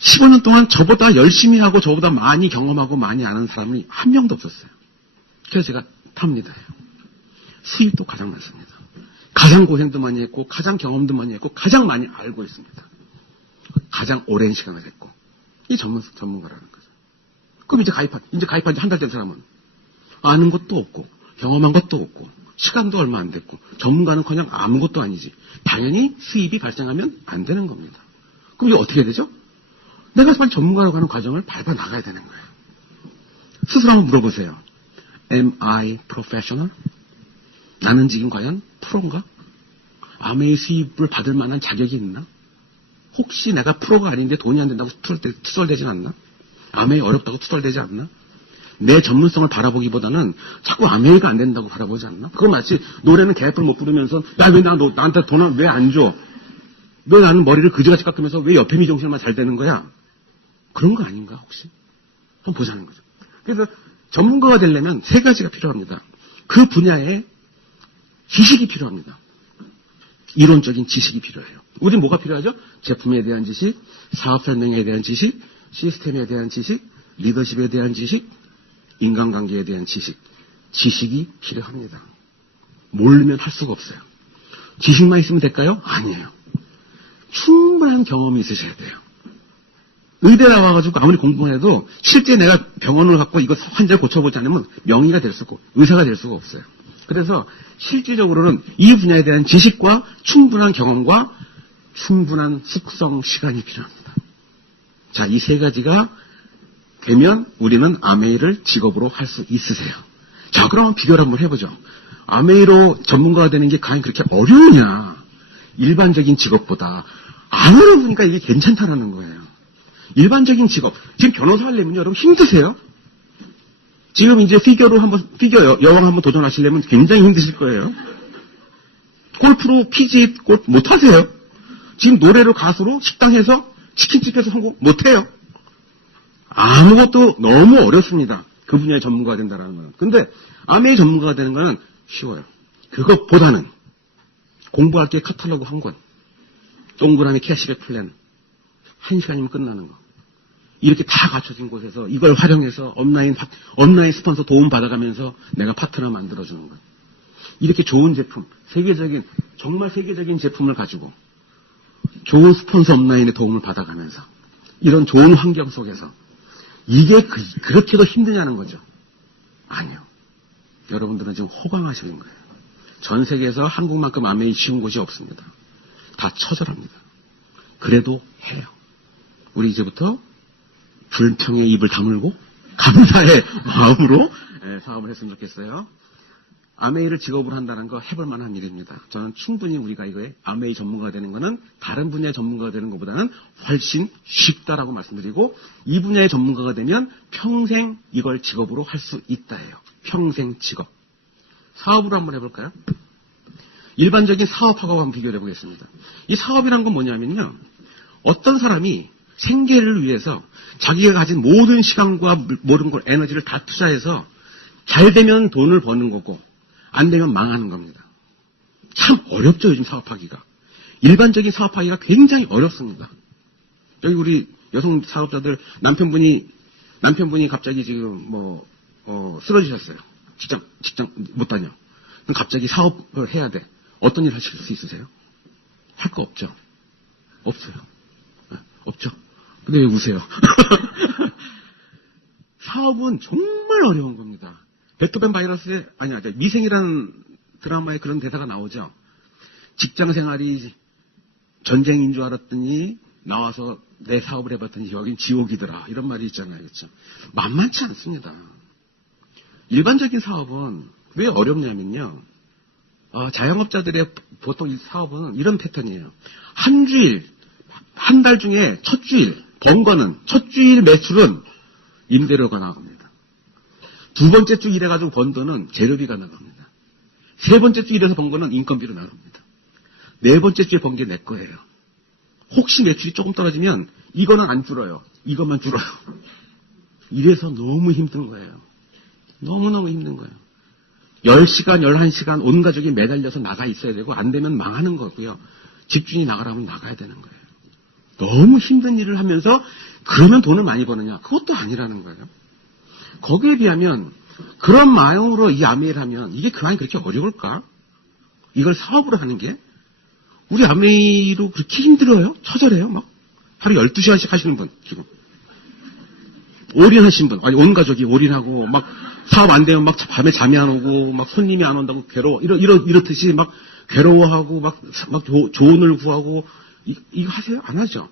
15년 동안 저보다 열심히 하고 저보다 많이 경험하고 많이 아는 사람이 한 명도 없었어요. 그래서 제가 탑니다. 수입도 가장 많습니다. 가장 고생도 많이 했고 가장 경험도 많이 했고 가장 많이 알고 있습니다. 가장 오랜 시간을 했고 이 전문가라는 거죠. 그럼 이제 가입한 지 한 달 된 사람은 아는 것도 없고 경험한 것도 없고 시간도 얼마 안 됐고 전문가는커녕 아무것도 아니지. 당연히 수입이 발생하면 안 되는 겁니다. 그럼 이게 어떻게 되죠? 내가 빨리 전문가라고 하는 과정을 밟아 나가야 되는 거예요. 스스로 한번 물어보세요. Am I professional? 나는 지금 과연 프로인가? 아메이 수입을 받을 만한 자격이 있나? 혹시 내가 프로가 아닌데 돈이 안 된다고 투덜대진 않나? 아메이 어렵다고 투덜대지 않나? 내 전문성을 바라보기보다는 자꾸 아메이가 안 된다고 바라보지 않나? 그건 마치 노래는 개뿔 못 부르면서 야, 왜 나한테 돈을 왜 안 줘? 왜 나는 머리를 그지같이 깎으면서 왜 옆에 미용실만 잘 되는 거야? 그런 거 아닌가 혹시? 한번 보자는 거죠. 그래서 전문가가 되려면 세 가지가 필요합니다. 그 분야에 지식이 필요합니다. 이론적인 지식이 필요해요. 우리 뭐가 필요하죠? 제품에 대한 지식, 사업 설명에 대한 지식, 시스템에 대한 지식, 리더십에 대한 지식, 인간관계에 대한 지식. 지식이 필요합니다. 모르면 할 수가 없어요. 지식만 있으면 될까요? 아니에요. 충분한 경험이 있으셔야 돼요. 의대 나와가지고 아무리 공부를 해도 실제 내가 병원을 갖고 이거 환자를 고쳐보지 않으면 명의가 될 수가 없고 의사가 될 수가 없어요. 그래서 실질적으로는 이 분야에 대한 지식과 충분한 경험과 충분한 숙성 시간이 필요합니다. 자, 이 세 가지가 되면 우리는 아메이를 직업으로 할 수 있으세요. 자, 그럼 비교를 한번 해보죠. 아메이로 전문가가 되는 게 과연 그렇게 어려우냐? 일반적인 직업보다 안 어려우니까 이게 괜찮다라는 거예요. 일반적인 직업. 지금 변호사 하려면 여러분 힘드세요? 지금 이제 피겨 여왕 한번 도전하시려면 굉장히 힘드실 거예요. 골프로 PGA 골프 못 하세요? 지금 노래로 가수로 식당에서 치킨집에서 성공 못 해요. 아무것도 너무 어렵습니다. 그 분야의 전문가가 된다는 거는. 근데 아메이 전문가가 되는 거는 쉬워요. 그것보다는 공부할 게 카탈로그 한 권, 동그라미 캐시백 플랜, 1시간이면 끝나는 거. 이렇게 다 갖춰진 곳에서 이걸 활용해서 업라인 스폰서 도움 받아가면서 내가 파트너 만들어주는 거예요. 이렇게 좋은 제품, 정말 세계적인 제품을 가지고 좋은 스폰서 업라인의 도움을 받아가면서 이런 좋은 환경 속에서 이게 그렇게도 힘드냐는 거죠. 아니요. 여러분들은 지금 호강하시는 거예요. 전 세계에서 한국만큼 아메이 쉬운 곳이 없습니다. 다 처절합니다. 그래도 해요. 우리 이제부터 불평에 입을 다물고 감사의 마음으로 사업을 했으면 좋겠어요. 아메이를 직업으로 한다는 거 해볼 만한 일입니다. 저는 충분히 우리가 이거에 아메이 전문가가 되는 거는 다른 분야의 전문가가 되는 것보다는 훨씬 쉽다라고 말씀드리고 이 분야의 전문가가 되면 평생 이걸 직업으로 할 수 있다예요. 평생 직업. 사업으로 한번 해볼까요? 일반적인 사업하고 한번 비교해 보겠습니다. 이 사업이란 건 뭐냐면요. 어떤 사람이 생계를 위해서 자기가 가진 모든 시간과 모든 걸 에너지를 다 투자해서 잘 되면 돈을 버는 거고 안 되면 망하는 겁니다. 참 어렵죠, 요즘 사업하기가. 일반적인 사업하기가 굉장히 어렵습니다. 여기 우리 여성 사업자들 남편분이 갑자기 지금 쓰러지셨어요. 직장 못 다녀. 그럼 갑자기 사업을 해야 돼. 어떤 일 하실 수 있으세요? 할 거 없죠. 없어요. 없죠. 근데 왜 우세요? 사업은 정말 어려운 겁니다. 베토벤 바이러스에, 미생이라는 드라마에 그런 대사가 나오죠. 직장 생활이 전쟁인 줄 알았더니 나와서 내 사업을 해봤더니 여긴 지옥이더라. 이런 말이 있잖아요. 그렇죠? 만만치 않습니다. 일반적인 사업은 왜 어렵냐면요. 자영업자들의 보통 이 사업은 이런 패턴이에요. 한 달 중에 첫 주일, 첫 주일 매출은 임대료가 나갑니다. 두 번째 주 일해가지고 번 돈은 재료비가 나갑니다. 세 번째 주 일해서 번 거는 인건비로 나갑니다. 네 번째 주에 번 게 내 거예요. 혹시 매출이 조금 떨어지면 이거는 안 줄어요. 이것만 줄어요. 이래서 너무 힘든 거예요. 너무너무 힘든 거예요. 10시간, 11시간 온 가족이 매달려서 나가 있어야 되고 안 되면 망하는 거고요. 집주인이 나가라면 나가야 되는 거예요. 너무 힘든 일을 하면서 그러면 돈을 많이 버느냐? 그것도 아니라는 거예요. 거기에 비하면 그런 마음으로 이 아메이를 하면 이게 그만이 그렇게 어려울까? 이걸 사업으로 하는 게 우리 아메이로 그렇게 힘들어요? 처절해요? 막 하루 12시간씩 하시는 분 지금 올인하신 분, 온 가족이 올인하고 막 사업 안 되면 막 밤에 잠이 안 오고 막 손님이 안 온다고 괴로워 이렇듯이 막 괴로워하고 막 조언을 구하고 이거 하세요? 안 하죠.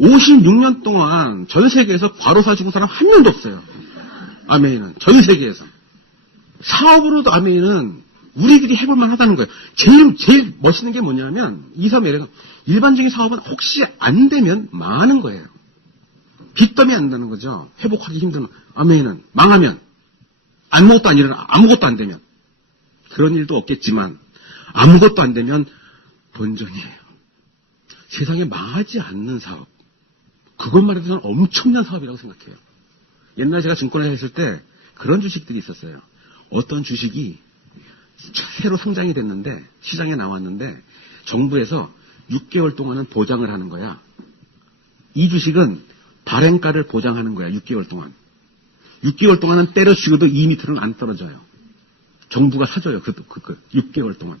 56년 동안 전 세계에서 과로사 죽은 사람 한 명도 없어요. 아메이는 전 세계에서 사업으로도 아메이는 우리들이 해볼만 하다는 거예요. 제일 멋있는 게 뭐냐면 이 사업에 일반적인 사업은 혹시 안 되면 망하는 거예요. 빚더미 안 되는 거죠. 회복하기 힘든 아메이는 망하면 아무것도 안 일어나 아무것도 안 되면 그런 일도 없겠지만 아무것도 안 되면 본전이에요. 세상에 망하지 않는 사업. 그것만 해도 저는 엄청난 사업이라고 생각해요. 옛날에 제가 증권회사 했을 때 그런 주식들이 있었어요. 어떤 주식이 새로 상장이 됐는데 시장에 나왔는데 정부에서 6개월 동안은 보장을 하는 거야. 이 주식은 발행가를 보장하는 거야. 6개월 동안. 6개월 동안은 때려 죽여도 2m는 안 떨어져요. 정부가 사줘요. 6개월 동안.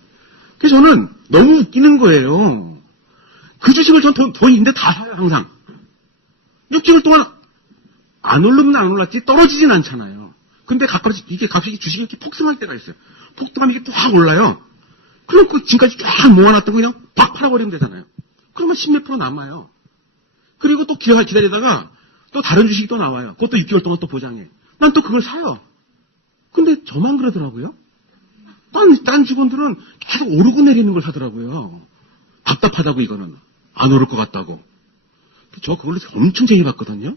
그래서 저는 너무 웃기는 거예요. 그 주식을 전 돈 있는데 다 사요. 항상. 6개월 동안 안 오르면 안 올랐지 떨어지진 않잖아요. 근데 가끔씩 이게 갑자기 주식이 이렇게 폭등할 때가 있어요. 폭등하면 이게 쫙 올라요. 그럼 그 지금까지 쫙 모아놨던 거 그냥 팍 팔아버리면 되잖아요. 그러면 10몇 프로 남아요. 그리고 또 기다리다가 또 다른 주식이 또 나와요. 그것도 6개월 동안 또 보장해. 난 또 그걸 사요. 근데 저만 그러더라고요. 딴 직원들은 계속 오르고 내리는 걸 사더라고요. 답답하다고 이거는. 안 오를 것 같다고. 저 그걸로 엄청 재미봤거든요.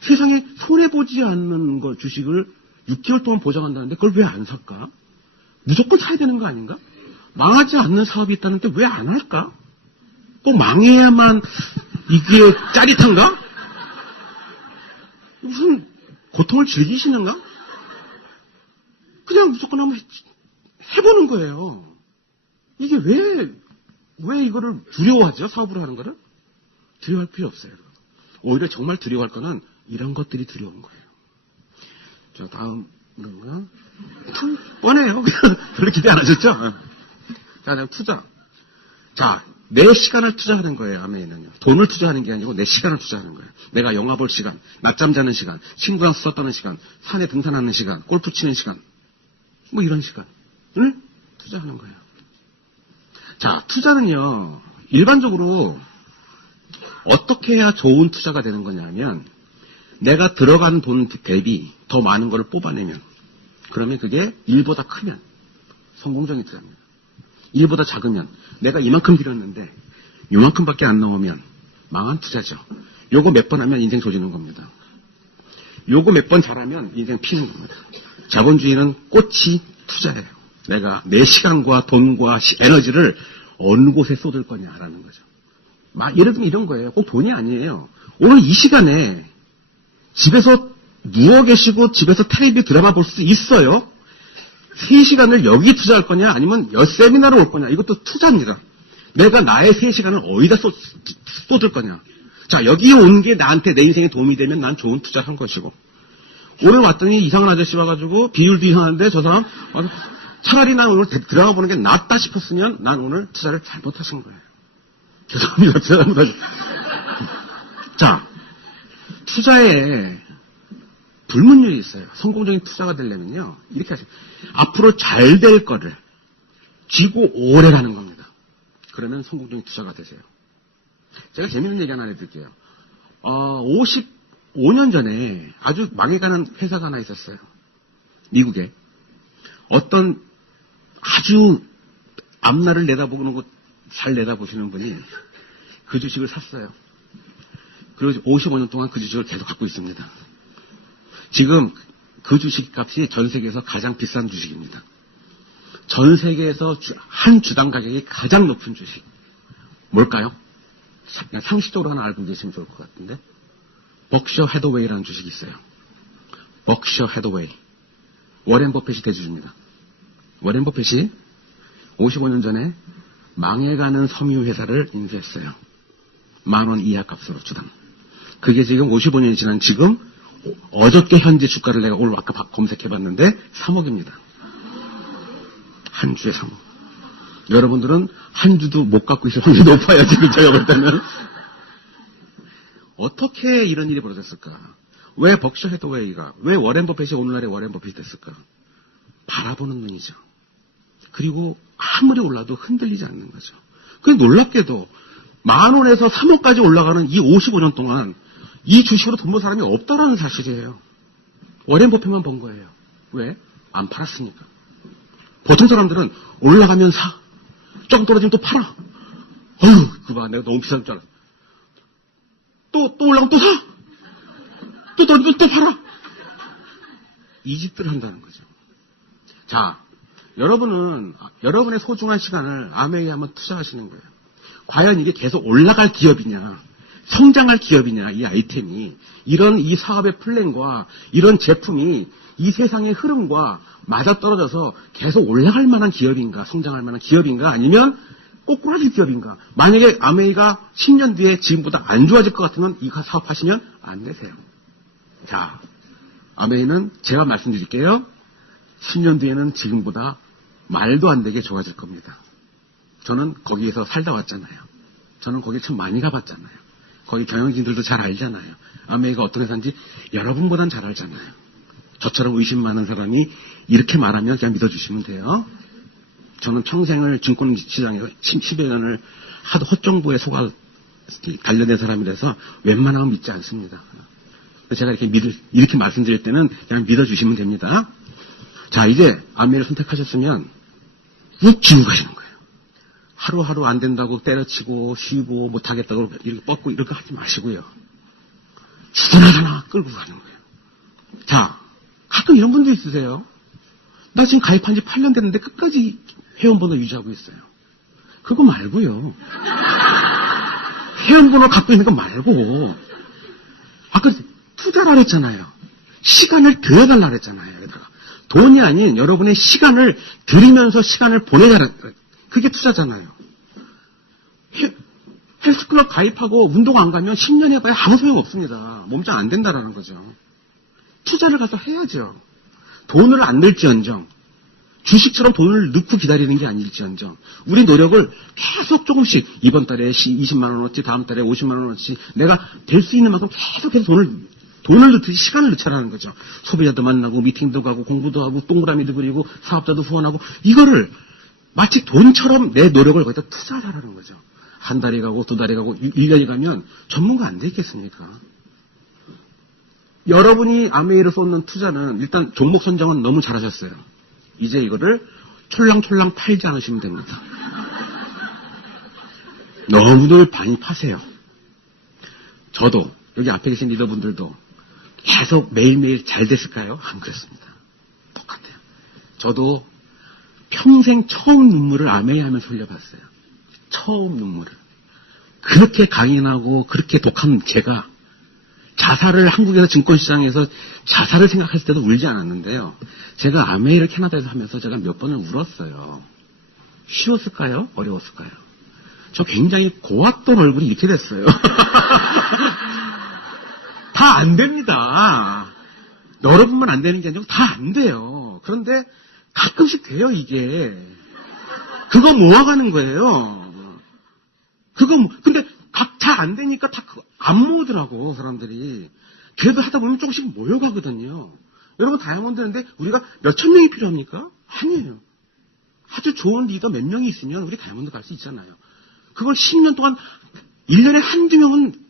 세상에 손해보지 않는 거 주식을 6개월 동안 보장한다는데 그걸 왜 안 살까? 무조건 사야 되는 거 아닌가? 망하지 않는 사업이 있다는데 왜 안 할까? 꼭 망해야만 이게 짜릿한가? 무슨 고통을 즐기시는가? 그냥 무조건 한번 해보는 거예요. 이게 왜 이거를 두려워하죠? 사업을 하는 거를? 두려워할 필요 없어요. 오히려 정말 두려워할 거는 이런 것들이 두려운 거예요. 자, 다음, 뭔가? 뻔해요. 별로 기대 안 하셨죠? 자, 그다음 투자. 자, 내 시간을 투자하는 거예요, 아멘은요. 돈을 투자하는 게 아니고 내 시간을 투자하는 거예요. 내가 영화 볼 시간, 낮잠 자는 시간, 친구랑 수다 떠는 시간, 산에 등산하는 시간, 골프 치는 시간, 뭐 이런 시간을 투자하는 거예요. 자, 투자는요, 일반적으로 어떻게 해야 좋은 투자가 되는 거냐면, 내가 들어간 돈 대비 더 많은 거를 뽑아내면, 그러면 그게 1보다 크면 성공적인 투자입니다. 1보다 작으면 내가 이만큼 들였는데 이만큼밖에 안 나오면 망한 투자죠. 요거 몇 번 하면 인생 조지는 겁니다. 요거 몇 번 잘하면 인생 피는 겁니다. 자본주의는 꽃이 투자예요. 내가 내 시간과 돈과 에너지를 어느 곳에 쏟을 거냐라는 거죠. 예를 들면 이런 거예요. 꼭 돈이 아니에요. 오늘 이 시간에 집에서 누워 계시고 집에서 텔레비 드라마 볼 수 있어요. 3시간을 여기 투자할 거냐 아니면 세미나로 올 거냐. 이것도 투자입니다. 내가 나의 3시간을 어디다 쏟을 거냐. 자, 여기 온 게 나한테 내 인생에 도움이 되면 난 좋은 투자를 한 것이고, 오늘 왔더니 이상한 아저씨 와가지고 비율도 이상한데 저 사람 차라리 난 오늘 드라마 보는 게 낫다 싶었으면 난 오늘 투자를 잘못하신 거예요. 죄송합니다. 자, 투자에 불문율이 있어요. 성공적인 투자가 되려면요, 이렇게 하세요. 앞으로 잘 될 거를 쥐고 오래 가는 겁니다. 그러면 성공적인 투자가 되세요. 제가 재미있는 얘기 하나 해드릴게요. 55년 전에 아주 망해가는 회사가 하나 있었어요. 미국에. 어떤 아주 앞날을 내다보는 것 잘 내다보시는 분이 그 주식을 샀어요. 그리고 55년 동안 그 주식을 계속 갖고 있습니다. 지금 그 주식 값이 전 세계에서 가장 비싼 주식입니다. 전 세계에서 한 주당 가격이 가장 높은 주식. 뭘까요? 상식적으로 하나 알고 계시면 좋을 것 같은데. 벅셔 해더웨이라는 주식이 있어요. 벅셔 해더웨이. 워렌 버핏이 대주주입니다. 워렌 버핏이 55년 전에 망해가는 섬유 회사를 인수했어요. 10,000원 이하 값으로 주당. 그게 지금 55년이 지난 지금 어저께 현재 주가를 내가 오늘 아까 검색해봤는데 3억입니다. 한 주에 3억. 여러분들은 한 주도 못 갖고 있을 확률이 높아요. 지금 제가 볼 때는. 어떻게 이런 일이 벌어졌을까? 왜 벅셔 해더웨이가, 왜 워렌 버핏이 오늘날의 워렌 버핏이 됐을까? 바라보는 눈이죠. 그리고 아무리 올라도 흔들리지 않는 거죠. 그 놀랍게도 10,000원에서 3억까지 올라가는 이 55년 동안 이 주식으로 돈 번 사람이 없다라는 사실이에요. 워렌 버핏만 번 거예요. 왜? 안 팔았으니까. 보통 사람들은 올라가면 사, 조금 떨어지면 또 팔아. 어휴, 그봐, 내가 너무 비싼 줄 알았어. 또 올라가면 또 사. 또 떨어지면 또 팔아. 이 짓들을 한다는 거죠. 자, 여러분은 여러분의 소중한 시간을 아메이에 한번 투자하시는 거예요. 과연 이게 계속 올라갈 기업이냐, 성장할 기업이냐, 이 아이템이, 이런 이 사업의 플랜과 이런 제품이 이 세상의 흐름과 맞아떨어져서 계속 올라갈 만한 기업인가, 성장할 만한 기업인가, 아니면 꼬꾸라질 기업인가. 만약에 아메이가 10년 뒤에 지금보다 안 좋아질 것 같으면 이 사업하시면 안 되세요. 자, 아메이는 제가 말씀드릴게요. 10년 뒤에는 지금보다 말도 안 되게 좋아질 겁니다. 저는 거기에서 살다 왔잖아요. 저는 거기 참 많이 가봤잖아요. 거기 경영진들도 잘 알잖아요. 아메이가 어떻게 사는지 여러분보단 잘 알잖아요. 저처럼 의심 많은 사람이 이렇게 말하면 그냥 믿어주시면 돼요. 저는 평생을 증권시장에서 10여 년을 하도 헛정보에 단련된 사람이라서 웬만하면 믿지 않습니다. 제가 이렇게 말씀드릴 때는 그냥 믿어주시면 됩니다. 자, 이제 아멘을 선택하셨으면 쭉 지고 가시는 거예요. 하루하루 안 된다고 때려치고 쉬고 못하겠다고 이렇게 뻗고 이렇게 하지 마시고요. 주저하나 끌고 가는 거예요. 자, 가끔 이런 분도 있으세요. 나 지금 가입한 지 8년 됐는데 끝까지 회원번호 유지하고 있어요. 그거 말고요. 회원번호 갖고 있는 거 말고 아까 투자라 그랬잖아요. 시간을 들여달라 그랬잖아요. 여기다가. 돈이 아닌 여러분의 시간을 들이면서 시간을 보내달라. 그게 투자잖아요. 헬스클럽 가입하고 운동 안 가면 10년 해봐야 아무 소용 없습니다. 몸짱 안 된다라는 거죠. 투자를 가서 해야죠. 돈을 안 낼지언정, 주식처럼 돈을 넣고 기다리는 게 아닐지언정, 우리 노력을 계속 조금씩, 이번 달에 20만원어치, 다음 달에 50만원어치, 내가 될 수 있는 만큼 계속해서 돈을 넣듯이 시간을 넣자라는 거죠. 소비자도 만나고, 미팅도 가고, 공부도 하고, 동그라미도 그리고, 사업자도 후원하고, 이거를 마치 돈처럼 내 노력을 거기다 투자하라는 거죠. 한 달이 가고, 두 달이 가고, 1년이 가면 전문가 안 되겠습니까? 여러분이 아메이를 쏟는 투자는 일단 종목 선정은 너무 잘하셨어요. 이제 이거를 촐랑촐랑 팔지 않으시면 됩니다. 너무들 많이 파세요. 저도 여기 앞에 계신 리더분들도 계속 매일매일 잘 됐을까요? 안 그랬습니다. 똑같아요. 저도 평생 처음 눈물을 아메이 하면서 흘려봤어요. 처음 눈물을. 그렇게 강인하고 그렇게 독한 제가 자살을 한국에서 증권시장에서 자살을 생각했을 때도 울지 않았는데요. 제가 아메이를 캐나다에서 하면서 제가 몇 번을 울었어요. 쉬웠을까요? 어려웠을까요? 저 굉장히 고왔던 얼굴이 이렇게 됐어요. 다 안 됩니다. 여러분만 안 되는 게 아니고 다 안 돼요. 그런데 가끔씩 돼요, 이게. 그거 모아가는 거예요. 근데 잘 안 되니까 다 안 모으더라고, 사람들이. 그래도 하다 보면 조금씩 모여가거든요. 여러분, 다이아몬드인데 우리가 몇천 명이 필요합니까? 아니에요. 아주 좋은 리더 몇 명이 있으면 우리 다이아몬드 갈 수 있잖아요. 그걸 10년 동안 1년에 한두 명은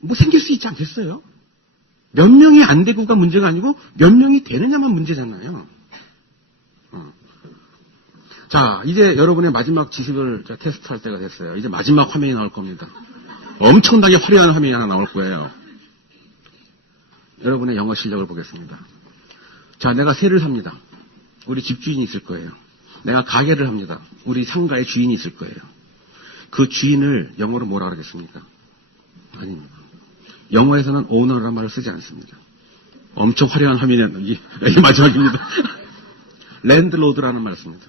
뭐 생길 수 있지 않겠어요? 몇 명이 안 되고가 문제가 아니고 몇 명이 되느냐만 문제잖아요. 자, 이제 여러분의 마지막 지식을 테스트할 때가 됐어요. 이제 마지막 화면이 나올 겁니다. 엄청나게 화려한 화면이 하나 나올 거예요. 여러분의 영어 실력을 보겠습니다. 자, 내가 새를 삽니다. 우리 집주인이 있을 거예요. 내가 가게를 합니다. 우리 상가의 주인이 있을 거예요. 그 주인을 영어로 뭐라 그러겠습니까? 아닙니다. 영어에서는 오너라는 말을 쓰지 않습니다. 엄청 화려한 화면이 이게 마지막입니다. 랜드로드라는 말을 씁니다.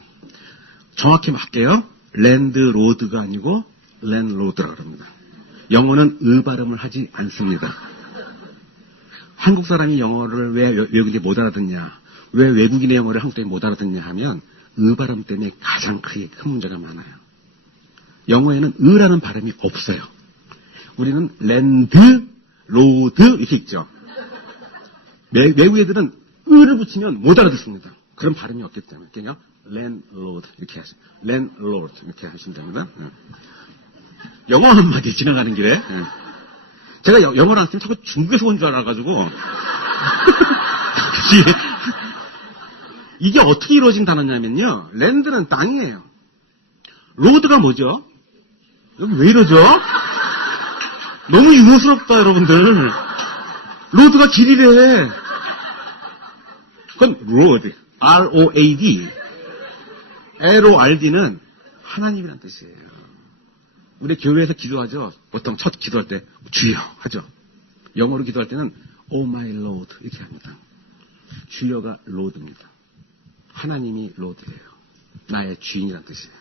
정확히 할게요. 랜드로드가 아니고 랜드로드라고 합니다. 영어는 발음을 하지 않습니다. 한국 사람이 영어를 왜 외국인이 못 알아듣냐, 왜 외국인의 영어를 한국 사람이 못 알아듣냐 하면 발음 때문에 가장 큰 문제가 많아요. 영어에는 라는 발음이 없어요. 우리는 랜드, 로드 이렇게 있죠. 외국 애들은 를 붙이면 못 알아듣습니다. 그런 발음이 없기 때문에. 그러니까 랜드로드 이렇게 하시면 랜드로드 이렇게 하시면 됩니다. 영어 한마디 지나가는 길에 제가 영어를 안 쓰면 자꾸 중국에서 온 줄 알아가지고 이게 어떻게 이루어진 단어냐면요. 랜드는 땅이에요. 로드가 뭐죠? 여기 왜 이러죠? 너무 유머스럽다, 여러분들. 로드가 길이래. 그건 road, R-O-A-D. L-O-R-D는 하나님이란 뜻이에요. 우리 교회에서 기도하죠. 보통 첫 기도할 때 주여 하죠. 영어로 기도할 때는 Oh my Lord 이렇게 합니다. 주여가 Lord입니다. 하나님이 Lord예요. 나의 주인이란 뜻이에요.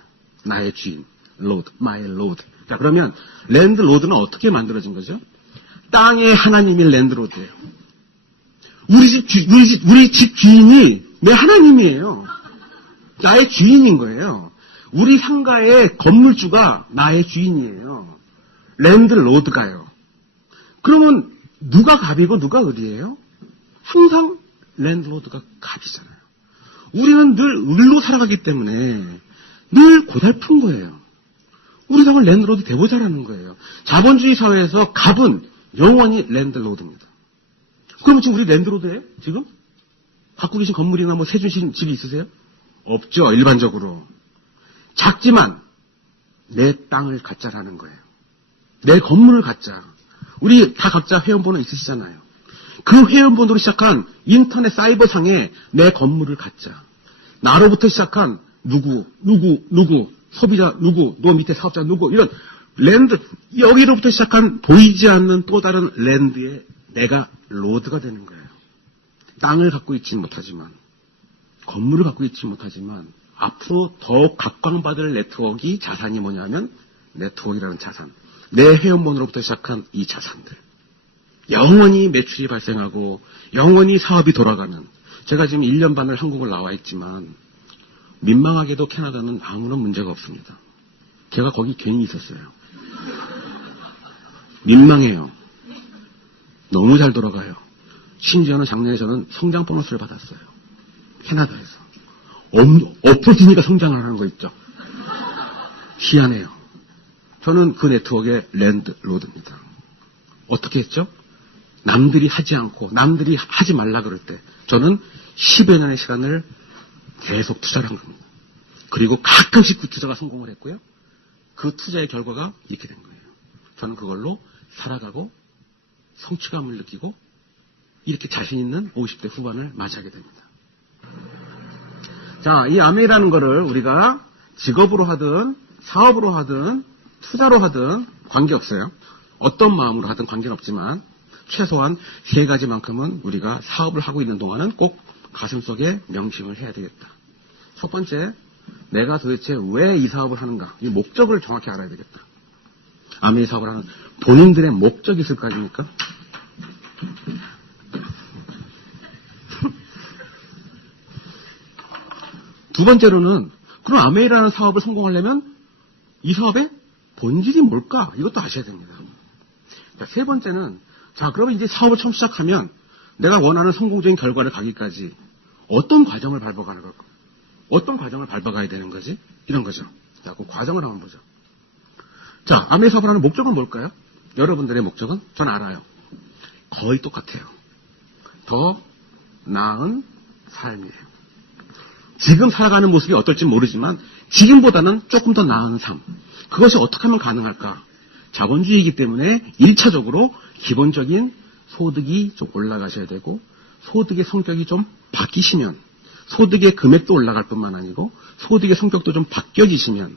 나의 주인, Lord, my Lord. 자, 그러면 랜드로드는 어떻게 만들어진 거죠? 땅의 하나님이 랜드로드예요. 우리 집 주인이 내 하나님이에요. 나의 주인인 거예요. 우리 상가의 건물주가 나의 주인이에요. 랜드로드가요. 그러면 누가 갑이고 누가 을이에요? 항상 랜드로드가 갑이잖아요. 우리는 늘 을로 살아가기 때문에 늘 고달픈 거예요. 우리 당을 랜드로드 대보자라는 거예요. 자본주의 사회에서 갑은 영원히 랜드로드입니다. 그러면 지금 우리 랜드로드예요? 지금? 갖고 계신 건물이나 뭐 세주신 집이 있으세요? 없죠, 일반적으로. 작지만 내 땅을 갖자라는 거예요. 내 건물을 갖자. 우리 다 각자 회원번호 있으시잖아요. 그 회원번호로 시작한 인터넷 사이버상에 내 건물을 갖자. 나로부터 시작한 누구, 소비자 누구, 너 밑에 사업자 누구, 이런 랜드, 여기로부터 시작한 보이지 않는 또 다른 랜드에 내가 로드가 되는 거예요. 땅을 갖고 있지는 못하지만, 건물을 갖고 있지 못하지만, 앞으로 더욱 각광받을 네트워크이 자산이 뭐냐면, 네트워크라는 자산. 내 회원번호로부터 시작한 이 자산들. 영원히 매출이 발생하고, 영원히 사업이 돌아가는. 제가 지금 1년 반을 한국을 나와 있지만, 민망하게도 캐나다는 아무런 문제가 없습니다. 제가 거기 괜히 있었어요. 민망해요. 너무 잘 돌아가요. 심지어는 작년에 저는 성장 보너스를 받았어요. 캐나다에서. 없어지니까 성장을 하는 거 있죠. 희한해요. 저는 그 네트워크의 랜드로드입니다. 어떻게 했죠? 남들이 하지 않고 남들이 하지 말라 그럴 때 저는 10여 년의 시간을 계속 투자를 한 겁니다. 그리고 가끔씩 그 투자가 성공을 했고요. 그 투자의 결과가 이렇게 된 거예요. 저는 그걸로 살아가고 성취감을 느끼고 이렇게 자신 있는 50대 후반을 맞이하게 됩니다. 자, 이 아메이라는 거를 우리가 직업으로 하든 사업으로 하든 투자로 하든 관계없어요. 어떤 마음으로 하든 관계는 없지만 최소한 세 가지만큼은 우리가 사업을 하고 있는 동안은 꼭 가슴속에 명심을 해야 되겠다. 첫 번째, 내가 도대체 왜 이 사업을 하는가? 이 목적을 정확히 알아야 되겠다. 아메이 사업을 하는 본인들의 목적이 있을 거 아닙니까? 두 번째로는 그럼 아메이라는 사업을 성공하려면 이 사업의 본질이 뭘까? 이것도 아셔야 됩니다. 자, 세 번째는 그러면 이제 사업을 처음 시작하면 내가 원하는 성공적인 결과를 가기까지 어떤 과정을 밟아가는 걸까? 어떤 과정을 밟아가야 되는 거지? 이런 거죠. 자, 그 과정을 한번 보죠. 자, 아메이 사업을 하는 목적은 뭘까요? 여러분들의 목적은? 전 알아요. 거의 똑같아요. 더 나은 삶이에요. 지금 살아가는 모습이 어떨지 모르지만 지금보다는 조금 더 나은 삶. 그것이 어떻게 하면 가능할까? 자본주의이기 때문에 1차적으로 기본적인 소득이 좀 올라가셔야 되고 소득의 성격이 좀 바뀌시면 소득의 금액도 올라갈 뿐만 아니고 소득의 성격도 좀 바뀌어지시면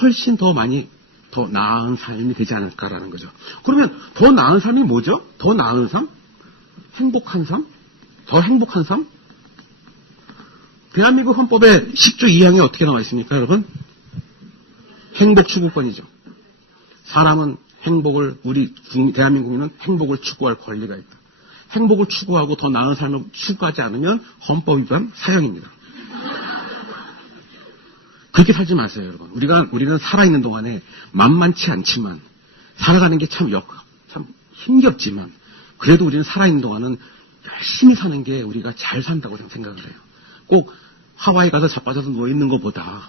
훨씬 더 많이 더 나은 삶이 되지 않을까라는 거죠. 그러면 더 나은 삶이 뭐죠? 더 나은 삶? 행복한 삶? 더 행복한 삶? 대한민국 헌법의 10조 2항에 어떻게 나와 있습니까, 여러분? 행복 추구권이죠. 사람은 행복을, 대한민국인은 행복을 추구할 권리가 있다. 행복을 추구하고 더 나은 삶을 추구하지 않으면 헌법 위반 사형입니다. 그렇게 살지 마세요, 여러분. 우리는 살아있는 동안에 만만치 않지만, 살아가는 게 참 힘겹지만, 그래도 우리는 살아있는 동안은 열심히 사는 게 우리가 잘 산다고 생각을 해요. 꼭 하와이 가서 자빠져서 누워있는 것보다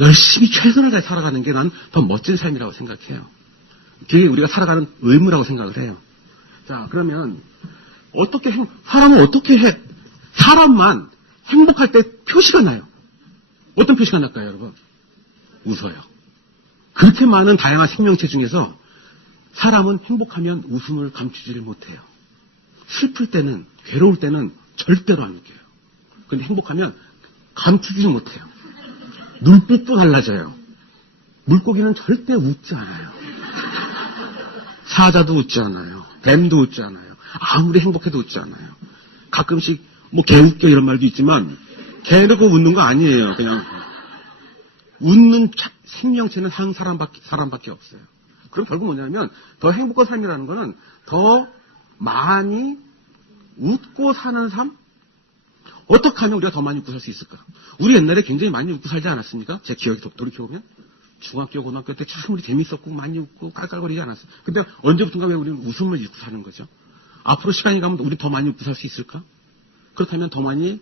열심히 최선을 다해 살아가는 게 난 더 멋진 삶이라고 생각해요. 그게 우리가 살아가는 의무라고 생각을 해요. 자, 그러면 사람은 어떻게 해? 사람만 행복할 때 표시가 나요. 어떤 표시가 날까요, 여러분? 웃어요. 그렇게 많은 다양한 생명체 중에서 사람은 행복하면 웃음을 감추지를 못해요. 슬플 때는, 괴로울 때는 절대로 안 웃겨요. 근데 행복하면 감추지 못해요. 눈빛도 달라져요. 물고기는 절대 웃지 않아요. 사자도 웃지 않아요. 뱀도 웃지 않아요. 아무리 행복해도 웃지 않아요. 가끔씩 개 웃겨 이런 말도 있지만 개놓고 웃는 거 아니에요. 그냥 웃는 생명체는 한 사람밖에 없어요. 그럼 결국 뭐냐면 더 행복한 삶이라는 거는 더 많이 웃고 사는 삶? 어떻게 하면 우리가 더 많이 웃고 살 수 있을까? 우리 옛날에 굉장히 많이 웃고 살지 않았습니까? 제 기억이 돌이켜보면 중학교, 고등학교 때 참 우리 재밌었고 많이 웃고 깔깔거리지 않았어요. 근데 언제부턴가 왜 우리는 웃음을 잊고 사는 거죠? 앞으로 시간이 가면 우리 더 많이 웃고 살 수 있을까? 그렇다면 더 많이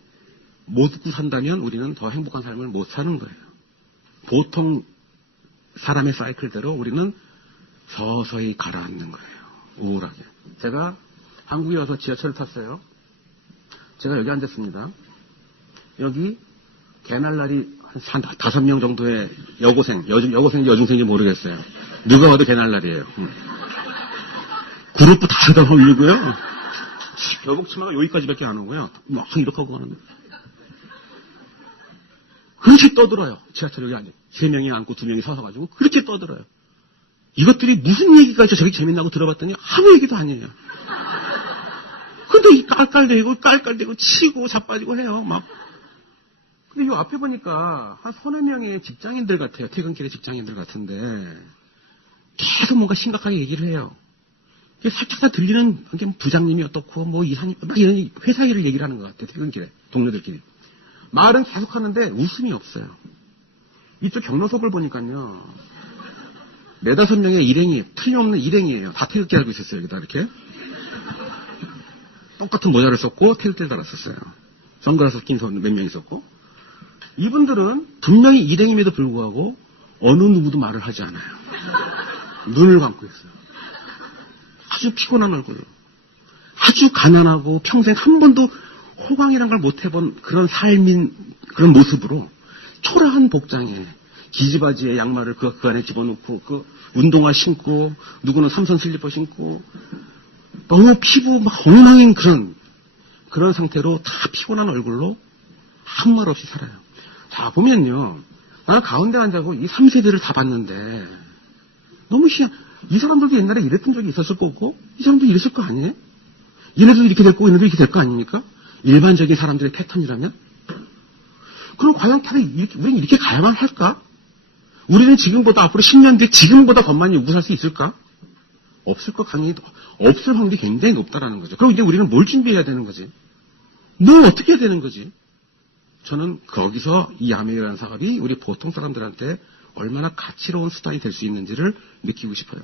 못 웃고 산다면 우리는 더 행복한 삶을 못 사는 거예요. 보통 사람의 사이클대로 우리는 서서히 가라앉는 거예요. 우울하게. 제가 한국에 와서 지하철을 탔어요. 제가 여기 앉았습니다. 여기 개날라리 한 5명 정도의 여고생, 여고생인지 여중생인지 모르겠어요. 누가 와도 개날라리예요. 그룹도 다 올리고요. 벼복치마가 여기까지밖에 안 오고요. 막 이렇게 하고 가는데. 그렇게 떠들어요. 지하철 여기 앉아. 3명이 앉고 2명이 서서가지고 그렇게 떠들어요. 이것들이 무슨 얘기가 있어 저렇게 재밌나고 들어봤더니 아무 얘기도 아니에요. 근데 이 깔깔대고 치고 자빠지고 해요. 막. 근데 이 앞에 보니까 한 3-4명의 직장인들 같아요. 퇴근길의 직장인들 같은데 계속 뭔가 심각하게 얘기를 해요. 살짝 다 들리는 게 부장님이 어떻고 뭐 이사님 막 이런 회사 일을 얘기를 하는 것 같아요. 퇴근길에 동료들끼리. 말은 계속 하는데 웃음이 없어요. 이쪽 경로석을 보니까요. 4-5명의 일행이 틀림없는 일행이에요. 다 태극기 달고 있었어요. 여기다 이렇게. 똑같은 모자를 썼고 태극기를 달았었어요. 선글라스 낀 몇 명 있었고. 이분들은 분명히 일행임에도 불구하고 어느 누구도 말을 하지 않아요. 눈을 감고 있어요. 아주 피곤한 얼굴로. 아주 가난하고 평생 한 번도 호강이란 걸 못 해본 그런 삶인 그런 모습으로 초라한 복장에 기지바지에 양말을 그 안에 집어넣고 그 운동화 신고 누구는 삼선 슬리퍼 신고 너무 피부 막 엉망인 그런 상태로 다 피곤한 얼굴로 아무 말 없이 살아요. 자 보면요. 나는 가운데 앉아고 이 3세대를 다 봤는데 너무 이 사람들도 옛날에 이랬던 적이 있었을 거고 이 사람도 이랬을 거 아니에요? 얘네도 이렇게 될 거고 얘네도 이렇게 될 거 아닙니까? 일반적인 사람들의 패턴이라면? 그럼 과연 우리는 이렇게 가야만 할까? 우리는 지금보다 앞으로 10년 뒤에 지금보다 더 많이 웃고 살 수 있을까? 없을 없을 확률이 굉장히 높다라는 거죠. 그럼 이제 우리는 뭘 준비해야 되는 거지? 뭘 어떻게 해야 되는 거지? 저는 거기서 이 아메이라는 사업이 우리 보통 사람들한테 얼마나 가치로운 수단이 될 수 있는지를 느끼고 싶어요.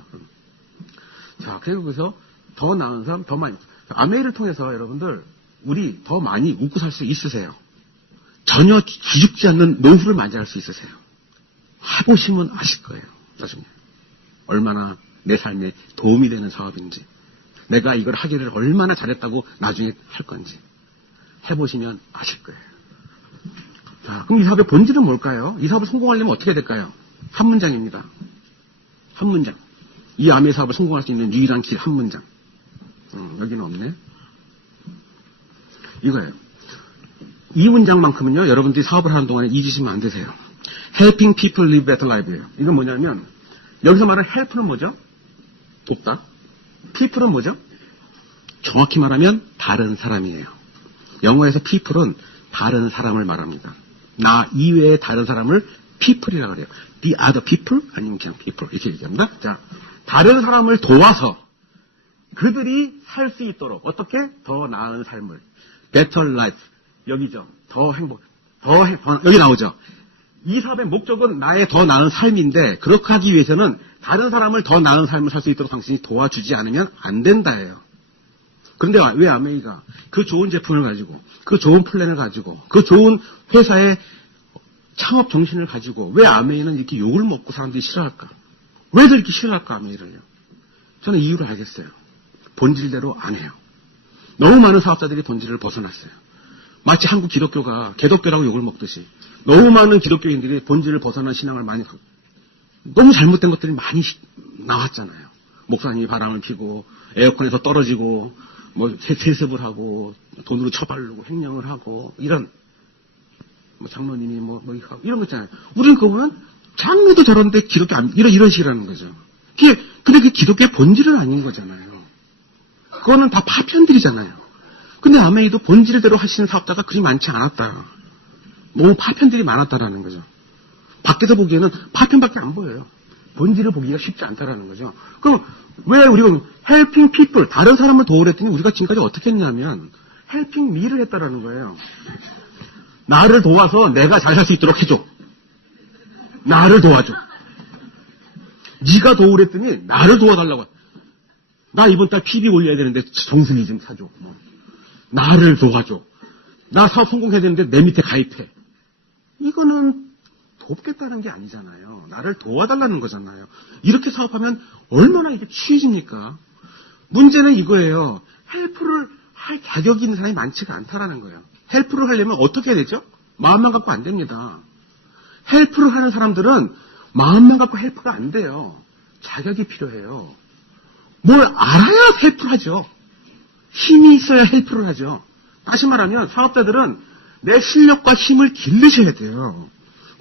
자, 그래서 더 나은 사람, 더 많이. 아메이를 통해서 여러분들, 우리 더 많이 웃고 살 수 있으세요. 전혀 기죽지 않는 노후를 맞이할 수 있으세요. 해보시면 아실 거예요. 나중에. 얼마나 내 삶에 도움이 되는 사업인지. 내가 이걸 하기를 얼마나 잘했다고 나중에 할 건지. 해보시면 아실 거예요. 자, 그럼 이 사업의 본질은 뭘까요? 이 사업을 성공하려면 어떻게 될까요? 한 문장입니다. 한 문장. 이 아메이 사업을 성공할 수 있는 유일한 길 한 문장. 여기는 없네. 이거예요. 이 문장만큼은요, 여러분들이 사업을 하는 동안에 잊으시면 안 되세요. Helping people live better life예요. 이건 뭐냐면, 여기서 말하는 help는 뭐죠? 돕다. people은 뭐죠? 정확히 말하면 다른 사람이에요. 영어에서 people은 다른 사람을 말합니다. 나 이외의 다른 사람을 people이라고 그래요. The other people? 아니면 그냥 people. 이렇게 얘기합니다. 자, 다른 사람을 도와서 그들이 살 수 있도록 어떻게? 더 나은 삶을. Better life. 여기죠. 더 행복. 여기 나오죠. 이 사업의 목적은 나의 더 나은 삶인데 그렇게 하기 위해서는 다른 사람을 더 나은 삶을 살 수 있도록 당신이 도와주지 않으면 안 된다예요. 그런데 왜 아메이가 그 좋은 제품을 가지고 그 좋은 플랜을 가지고 그 좋은 회사의 창업 정신을 가지고 왜 아메이는 이렇게 욕을 먹고 사람들이 싫어할까? 왜들 이렇게 싫어할까 아메이를요? 저는 이유를 알겠어요. 본질대로 안 해요. 너무 많은 사업자들이 본질을 벗어났어요. 마치 한국 기독교가 개독교라고 욕을 먹듯이 너무 많은 기독교인들이 본질을 벗어난 신앙을 많이 하고 너무 잘못된 것들이 많이 나왔잖아요. 목사님이 바람을 피고 에어컨에서 떨어지고 뭐 세습을 하고 돈으로 처바르고 횡령을 하고 이런 뭐 장로님이 뭐 이런 거 있잖아요. 우리는 그거 보면 장로도 저런데 기독교 이런 식이라는 거죠. 근데 그 기독교의 본질은 아닌 거잖아요. 그거는 다 파편들이잖아요. 근데 아메이도 본질대로 하시는 사업자가 그리 많지 않았다. 너무 파편들이 많았다라는 거죠. 밖에서 보기에는 파편밖에 안 보여요. 본질을 보기가 쉽지 않다라는 거죠. 그럼 왜 우리가 helping people, 다른 사람을 도우랬더니 우리가 지금까지 어떻게 했냐면 helping me를 했다라는 거예요. 나를 도와서 내가 잘 살 수 있도록 해줘. 나를 도와줘. 네가 도우랬더니 나를 도와달라고. 나 이번 달 PB 올려야 되는데 정순이 좀 사줘. 나를 도와줘. 나 사업 성공해야 되는데 내 밑에 가입해. 이거는 돕겠다는 게 아니잖아요. 나를 도와달라는 거잖아요. 이렇게 사업하면 얼마나 이게 취해집니까? 문제는 이거예요. 헬프를 할 자격이 있는 사람이 많지가 않다라는 거예요. 헬프를 하려면 어떻게 해야 되죠? 마음만 갖고 안 됩니다. 헬프를 하는 사람들은 마음만 갖고 헬프가 안 돼요. 자격이 필요해요. 뭘 알아야 헬프를 하죠. 힘이 있어야 헬프를 하죠. 다시 말하면 사업자들은 내 실력과 힘을 기르셔야 돼요.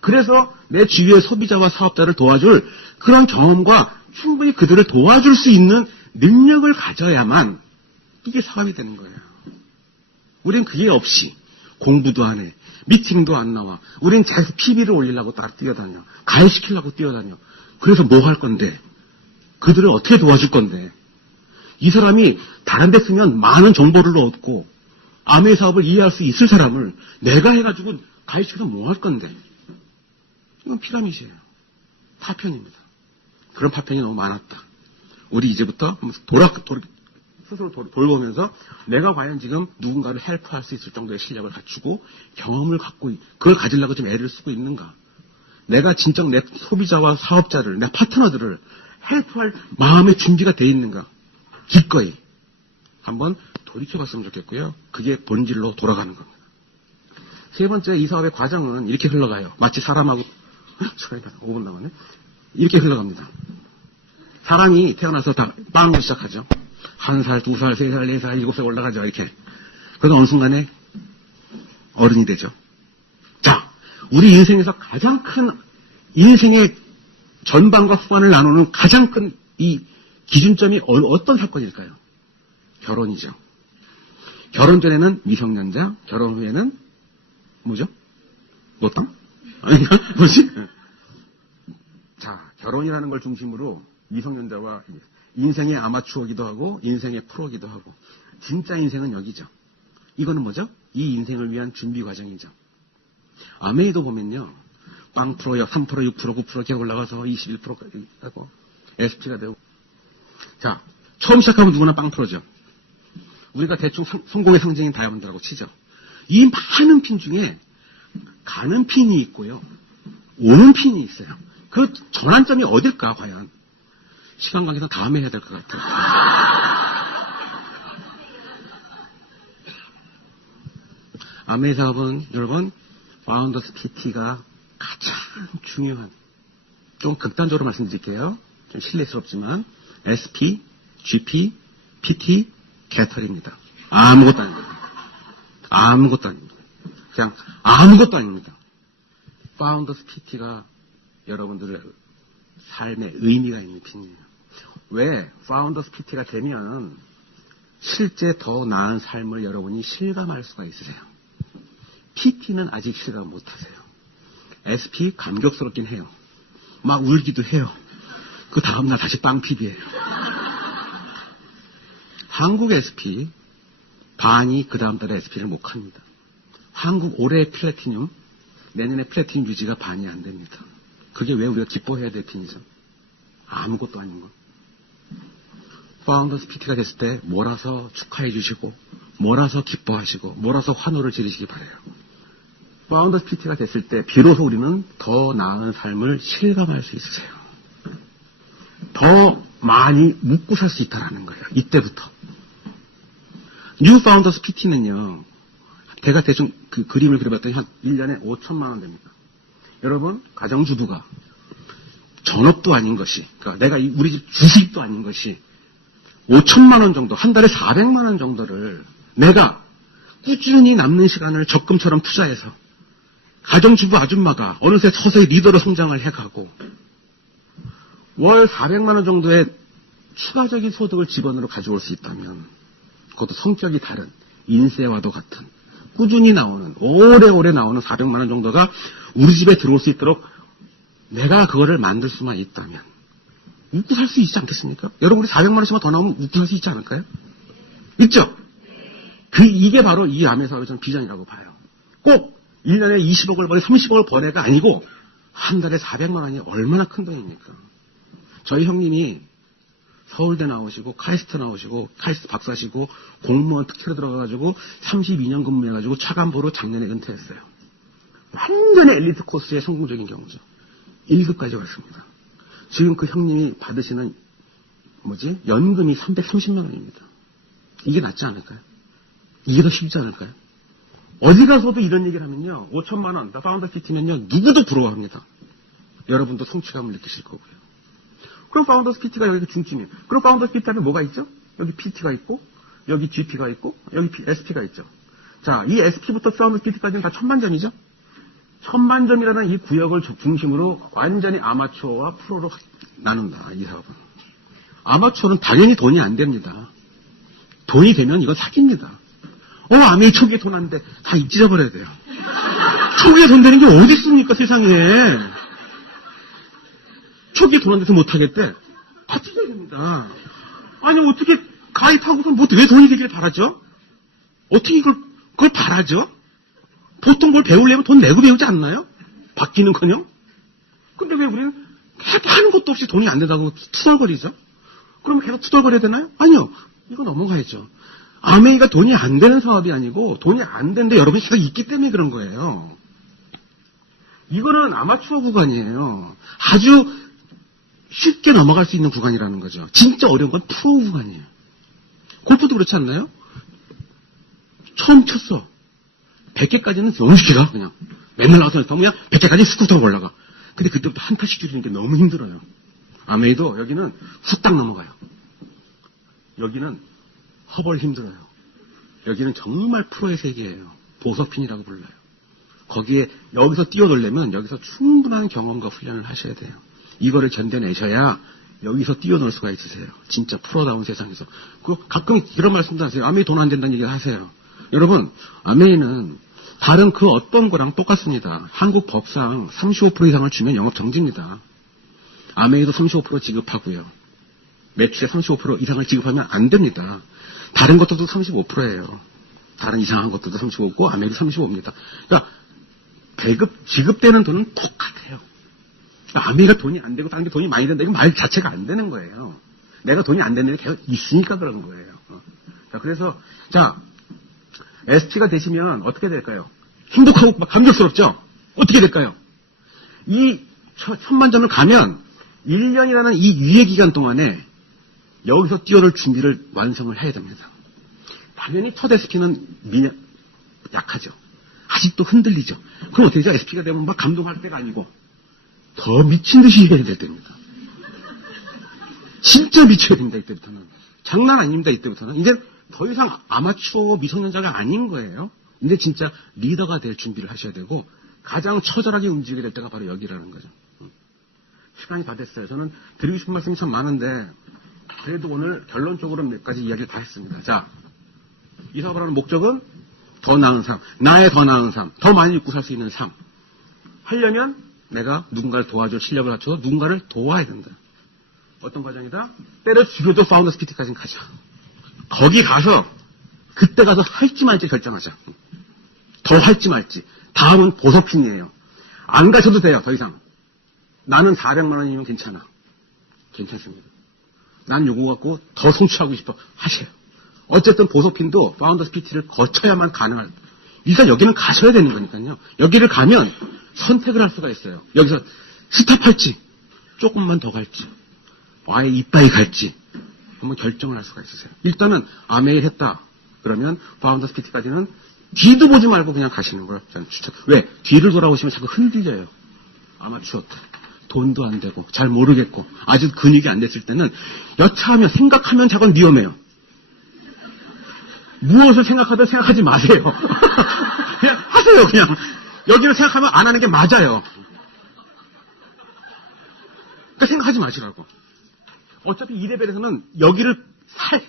그래서 내 주위의 소비자와 사업자를 도와줄 그런 경험과 충분히 그들을 도와줄 수 있는 능력을 가져야만 이게 사업이 되는 거예요. 우린 그게 없이 공부도 안 해. 미팅도 안 나와. 우린 자기서 PB를 올리려고 딱 뛰어다녀. 가입시키려고 뛰어다녀. 그래서 뭐 할 건데? 그들을 어떻게 도와줄 건데? 이 사람이 다른 데 쓰면 많은 정보를 얻고 아메이 사업을 이해할 수 있을 사람을 내가 해가지고 가입시켜서 뭐 할 건데? 이건 피라미드예요. 파편입니다. 그런 파편이 너무 많았다. 우리 이제부터 스스로 돌보면서 내가 과연 지금 누군가를 헬프할 수 있을 정도의 실력을 갖추고 경험을 갖고 그걸 가지려고 좀 애를 쓰고 있는가? 내가 진짜 내 소비자와 사업자를, 내 파트너들을 헬프할 마음의 준비가 돼 있는가? 기꺼이 한번 돌이켜봤으면 좋겠고요. 그게 본질로 돌아가는 겁니다. 세 번째, 이 사업의 과정은 이렇게 흘러가요. 마치 사람하고 5분 남았네. 이렇게 흘러갑니다. 사람이 태어나서 다 빵으로 시작하죠. 1살, 2살, 3살, 4살, 7살 올라가죠. 이렇게. 그래서 어느 순간에 어른이 되죠. 자, 우리 인생에서 가장 큰 인생의 전반과 후반을 나누는 가장 큰 이 기준점이 어떤 사건일까요? 결혼이죠. 결혼 전에는 미성년자, 결혼 후에는 뭐죠? 뭐죠? 아닌가? 뭐지? 자, 결혼이라는 걸 중심으로 미성년자와 인생의 아마추어기도 하고 인생의 프로기도 하고 진짜 인생은 여기죠. 이거는 뭐죠? 이 인생을 위한 준비 과정이죠. 아메이도 보면요. 0%, 3%, 6%, 9% 이렇게 올라가서 21%까지 하고 SP가 되고. 자, 처음 시작하면 누구나 0%죠. 우리가 대충 성공의 상징인 다이아몬드라고 치죠. 이 많은 핀 중에 가는 핀이 있고요. 오는 핀이 있어요. 그 전환점이 어딜까 과연? 시간 관계상 다음에 해야 될 것 같아요. 아메이 사업은 여러분 파운더스 PT가 가장 중요한, 좀 극단적으로 말씀드릴게요. 좀 실례스럽지만 SP, GP, PT, 개털입니다. 아무것도 아닙니다. 아무것도 아닙니다. 그냥 아무것도 아닙니다. 파운더스 PT가 여러분들의 삶에 의미가 있는 핀이에요. 왜 파운더스 PT가 되면 실제 더 나은 삶을 여러분이 실감할 수가 있으세요. PT는 아직 실감 못하세요. SP 감격스럽긴 해요. 막 울기도 해요. 그 다음날 다시 빵 PB예요. 한국 SP 반이 그 다음 달에 SP를 못 합니다. 한국 올해 플래티늄, 내년에 플래티늄 유지가 반이 안 됩니다. 그게 왜 우리가 기뻐해야 될 핀이죠? 아무것도 아닌 거. 파운더스 PT가 됐을 때 몰아서 축하해 주시고, 몰아서 기뻐하시고, 몰아서 환호를 지르시기 바라요. 파운더스 PT가 됐을 때 비로소 우리는 더 나은 삶을 실감할 수 있으세요. 더 많이 묵고 살 수 있다는 거예요. 이때부터. 뉴 파운더스 PT는요, 제가 대충 그 그림을 그려봤더니 한 1년에 5천만 원 됩니다. 여러분, 가정주부가 전업도 아닌 것이, 그러니까 내가 우리 집 주식도 아닌 것이 5천만 원 정도, 한 달에 400만 원 정도를 내가 꾸준히 남는 시간을 적금처럼 투자해서 가정주부 아줌마가 어느새 서서히 리더로 성장을 해가고 월 400만 원 정도의 추가적인 소득을 집안으로 가져올 수 있다면, 그것도 성격이 다른 인쇄와도 같은 꾸준히 나오는, 오래오래 나오는 400만 원 정도가 우리 집에 들어올 수 있도록 내가 그거를 만들 수만 있다면 웃고 살 수 있지 않겠습니까? 여러분, 우리 400만 원씩만 더 나오면 웃고 살 수 있지 않을까요? 있죠? 이게 바로 이 아메이 사업의 전 비전이라고 봐요. 꼭 1년에 20억을 버니 30억을 버내가 아니고 한 달에 400만 원이 얼마나 큰 돈입니까? 저희 형님이 서울대 나오시고 카이스트 나오시고 카이스트 박사시고 공무원 특혜로 들어가가지고 32년 근무해가지고 차관보로 작년에 은퇴했어요. 완전히 엘리트 코스의 성공적인 경우죠. 1급까지 왔습니다. 지금 그 형님이 받으시는 연금이 330만 원입니다. 이게 낫지 않을까요? 이게 더 쉽지 않을까요? 어디 가서도 이런 얘기를 하면요, 5천만 원, 파운더 피티면요, 누구도 부러워합니다. 여러분도 성취감을 느끼실 거고요. 그럼 파운더스 PT가 여기 중심이에요. 그럼 파운더스 PT 하면 뭐가 있죠? 여기 PT가 있고, 여기 GP가 있고, 여기 SP가 있죠. 자, 이 SP부터 파운더스 PT까지는 다 1000만점이죠? 1000만점이라는 이 구역을 중심으로 완전히 아마추어와 프로로 나눈다, 이 사업은. 아마추어는 당연히 돈이 안 됩니다. 돈이 되면 이건 사기입니다. 아메이 초기에 돈 안 돼. 다 잊어버려야 돼요. 초기에 돈 되는 게 어디 있습니까, 세상에. 초기에 돈 안 돼서 못하겠대. 다 찢어야 됩니다. 아니, 어떻게 가입하고서 왜 돈이 되길 바라죠? 어떻게 그걸 바라죠? 보통 뭘 배우려면 돈 내고 배우지 않나요? 받기는커녕? 근데 왜 우리는 하는 것도 없이 돈이 안 된다고 투덜거리죠? 그러면 계속 투덜거려야 되나요? 아니요. 이거 넘어가야죠. 아메이가 돈이 안 되는 사업이 아니고 돈이 안 되는데 여러분이 계속 있기 때문에 그런 거예요. 이거는 아마추어 구간이에요. 아주 쉽게 넘어갈 수 있는 구간이라는 거죠. 진짜 어려운 건 프로 구간이에요. 골프도 그렇지 않나요? 처음 쳤어. 100개까지는 너무 쉽게 가, 그냥. 맨날 나와서 그냥 100개까지 스쿠터로 올라가. 근데 그때부터 한 칸씩 줄이는 게 너무 힘들어요. 아메이도 여기는 후딱 넘어가요. 여기는 허벌 힘들어요. 여기는 정말 프로의 세계예요. 보석핀이라고 불러요. 거기에 여기서 뛰어놀려면 여기서 충분한 경험과 훈련을 하셔야 돼요. 이거를 견뎌내셔야 여기서 뛰어놀 수가 있으세요. 진짜 프로다운 세상에서. 가끔 이런 말씀도 하세요. 아메이 돈 안 된다는 얘기를 하세요. 여러분, 아메이는 다른 그 어떤 거랑 똑같습니다. 한국 법상 35% 이상을 주면 영업 정지입니다. 아메이도 35% 지급하고요. 매출의 35% 이상을 지급하면 안 됩니다. 다른 것들도 35%예요. 다른 이상한 것들도 35고 아메이도 35입니다. 그러니까 지급되는 돈은 똑같아요. 그러니까 아메이가 돈이 안 되고 다른 게 돈이 많이 된다. 이건 말 자체가 안 되는 거예요. 내가 돈이 안 되는 게 계속 있으니까 그런 거예요. 자, 그래서 SP가 되시면 어떻게 될까요? 행복하고 막 감격스럽죠? 어떻게 될까요? 이 1000만점을 가면 1년이라는 이 유예 기간 동안에 여기서 뛰어놀 준비를 완성을 해야 됩니다. 당연히 첫 SP는 약하죠. 아직도 흔들리죠. 그럼 어떻게 되죠? SP가 되면 막 감동할 때가 아니고 더 미친 듯이 해야 될 때입니다. 진짜 미쳐야 됩니다. 이때부터는. 장난 아닙니다. 이때부터는. 이제 더 이상 아마추어 미성년자가 아닌 거예요. 이제 진짜 리더가 될 준비를 하셔야 되고 가장 처절하게 움직이게 될 때가 바로 여기라는 거죠. 시간이 다 됐어요. 저는 드리고 싶은 말씀이 참 많은데 그래도 오늘 결론적으로 몇 가지 이야기를 다 했습니다. 자, 이 사업을 하는 목적은 더 나은 삶, 나의 더 나은 삶, 더 많이 입고 살 수 있는 삶. 하려면 내가 누군가를 도와줄 실력을 갖춰서 누군가를 도와야 된다. 어떤 과정이다? 때려 죽여도 파운더스 PT까지는 가자. 거기 가서 그때 가서 할지 말지 결정하자. 더 할지 말지. 다음은 보석핀이에요. 안 가셔도 돼요. 더 이상. 나는 400만 원이면 괜찮아. 괜찮습니다. 난 요거 갖고 더 성취하고 싶어. 하세요. 어쨌든 보석핀도 파운더스 PT를 거쳐야만 가능할. 일단 여기는 가셔야 되는 거니까요. 여기를 가면 선택을 할 수가 있어요. 여기서 스탑할지 조금만 더 갈지 아예 이빠이 갈지 한번 결정을 할 수가 있으세요. 일단은 아메이 했다. 그러면 파운더스 PT까지는 뒤도 보지 말고 그냥 가시는 걸 저는 추천. 왜? 뒤를 돌아오시면 자꾸 흔들려요. 아마추어 돈도 안 되고 잘 모르겠고 아주 근육이 안 됐을 때는 여차하면 생각하면 자꾸 위험해요. 무엇을 생각하든 생각하지 마세요. 그냥 하세요. 그냥 여기를 생각하면 안 하는 게 맞아요. 그러니까 생각하지 마시라고. 어차피 이 레벨에서는 여기를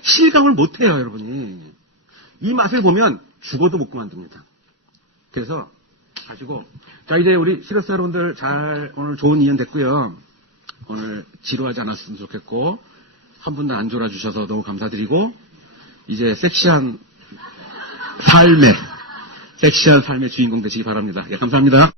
실감을 못해요. 여러분이. 이 맛을 보면 죽어도 못 그만둡니다. 그래서 가시고 자 이제 우리 시러스 여러분들 잘 오늘 좋은 인연 됐고요. 오늘 지루하지 않았으면 좋겠고 한 분도 안 졸아주셔서 너무 감사드리고 이제 섹시한 삶의 주인공 되시기 바랍니다. 예, 감사합니다.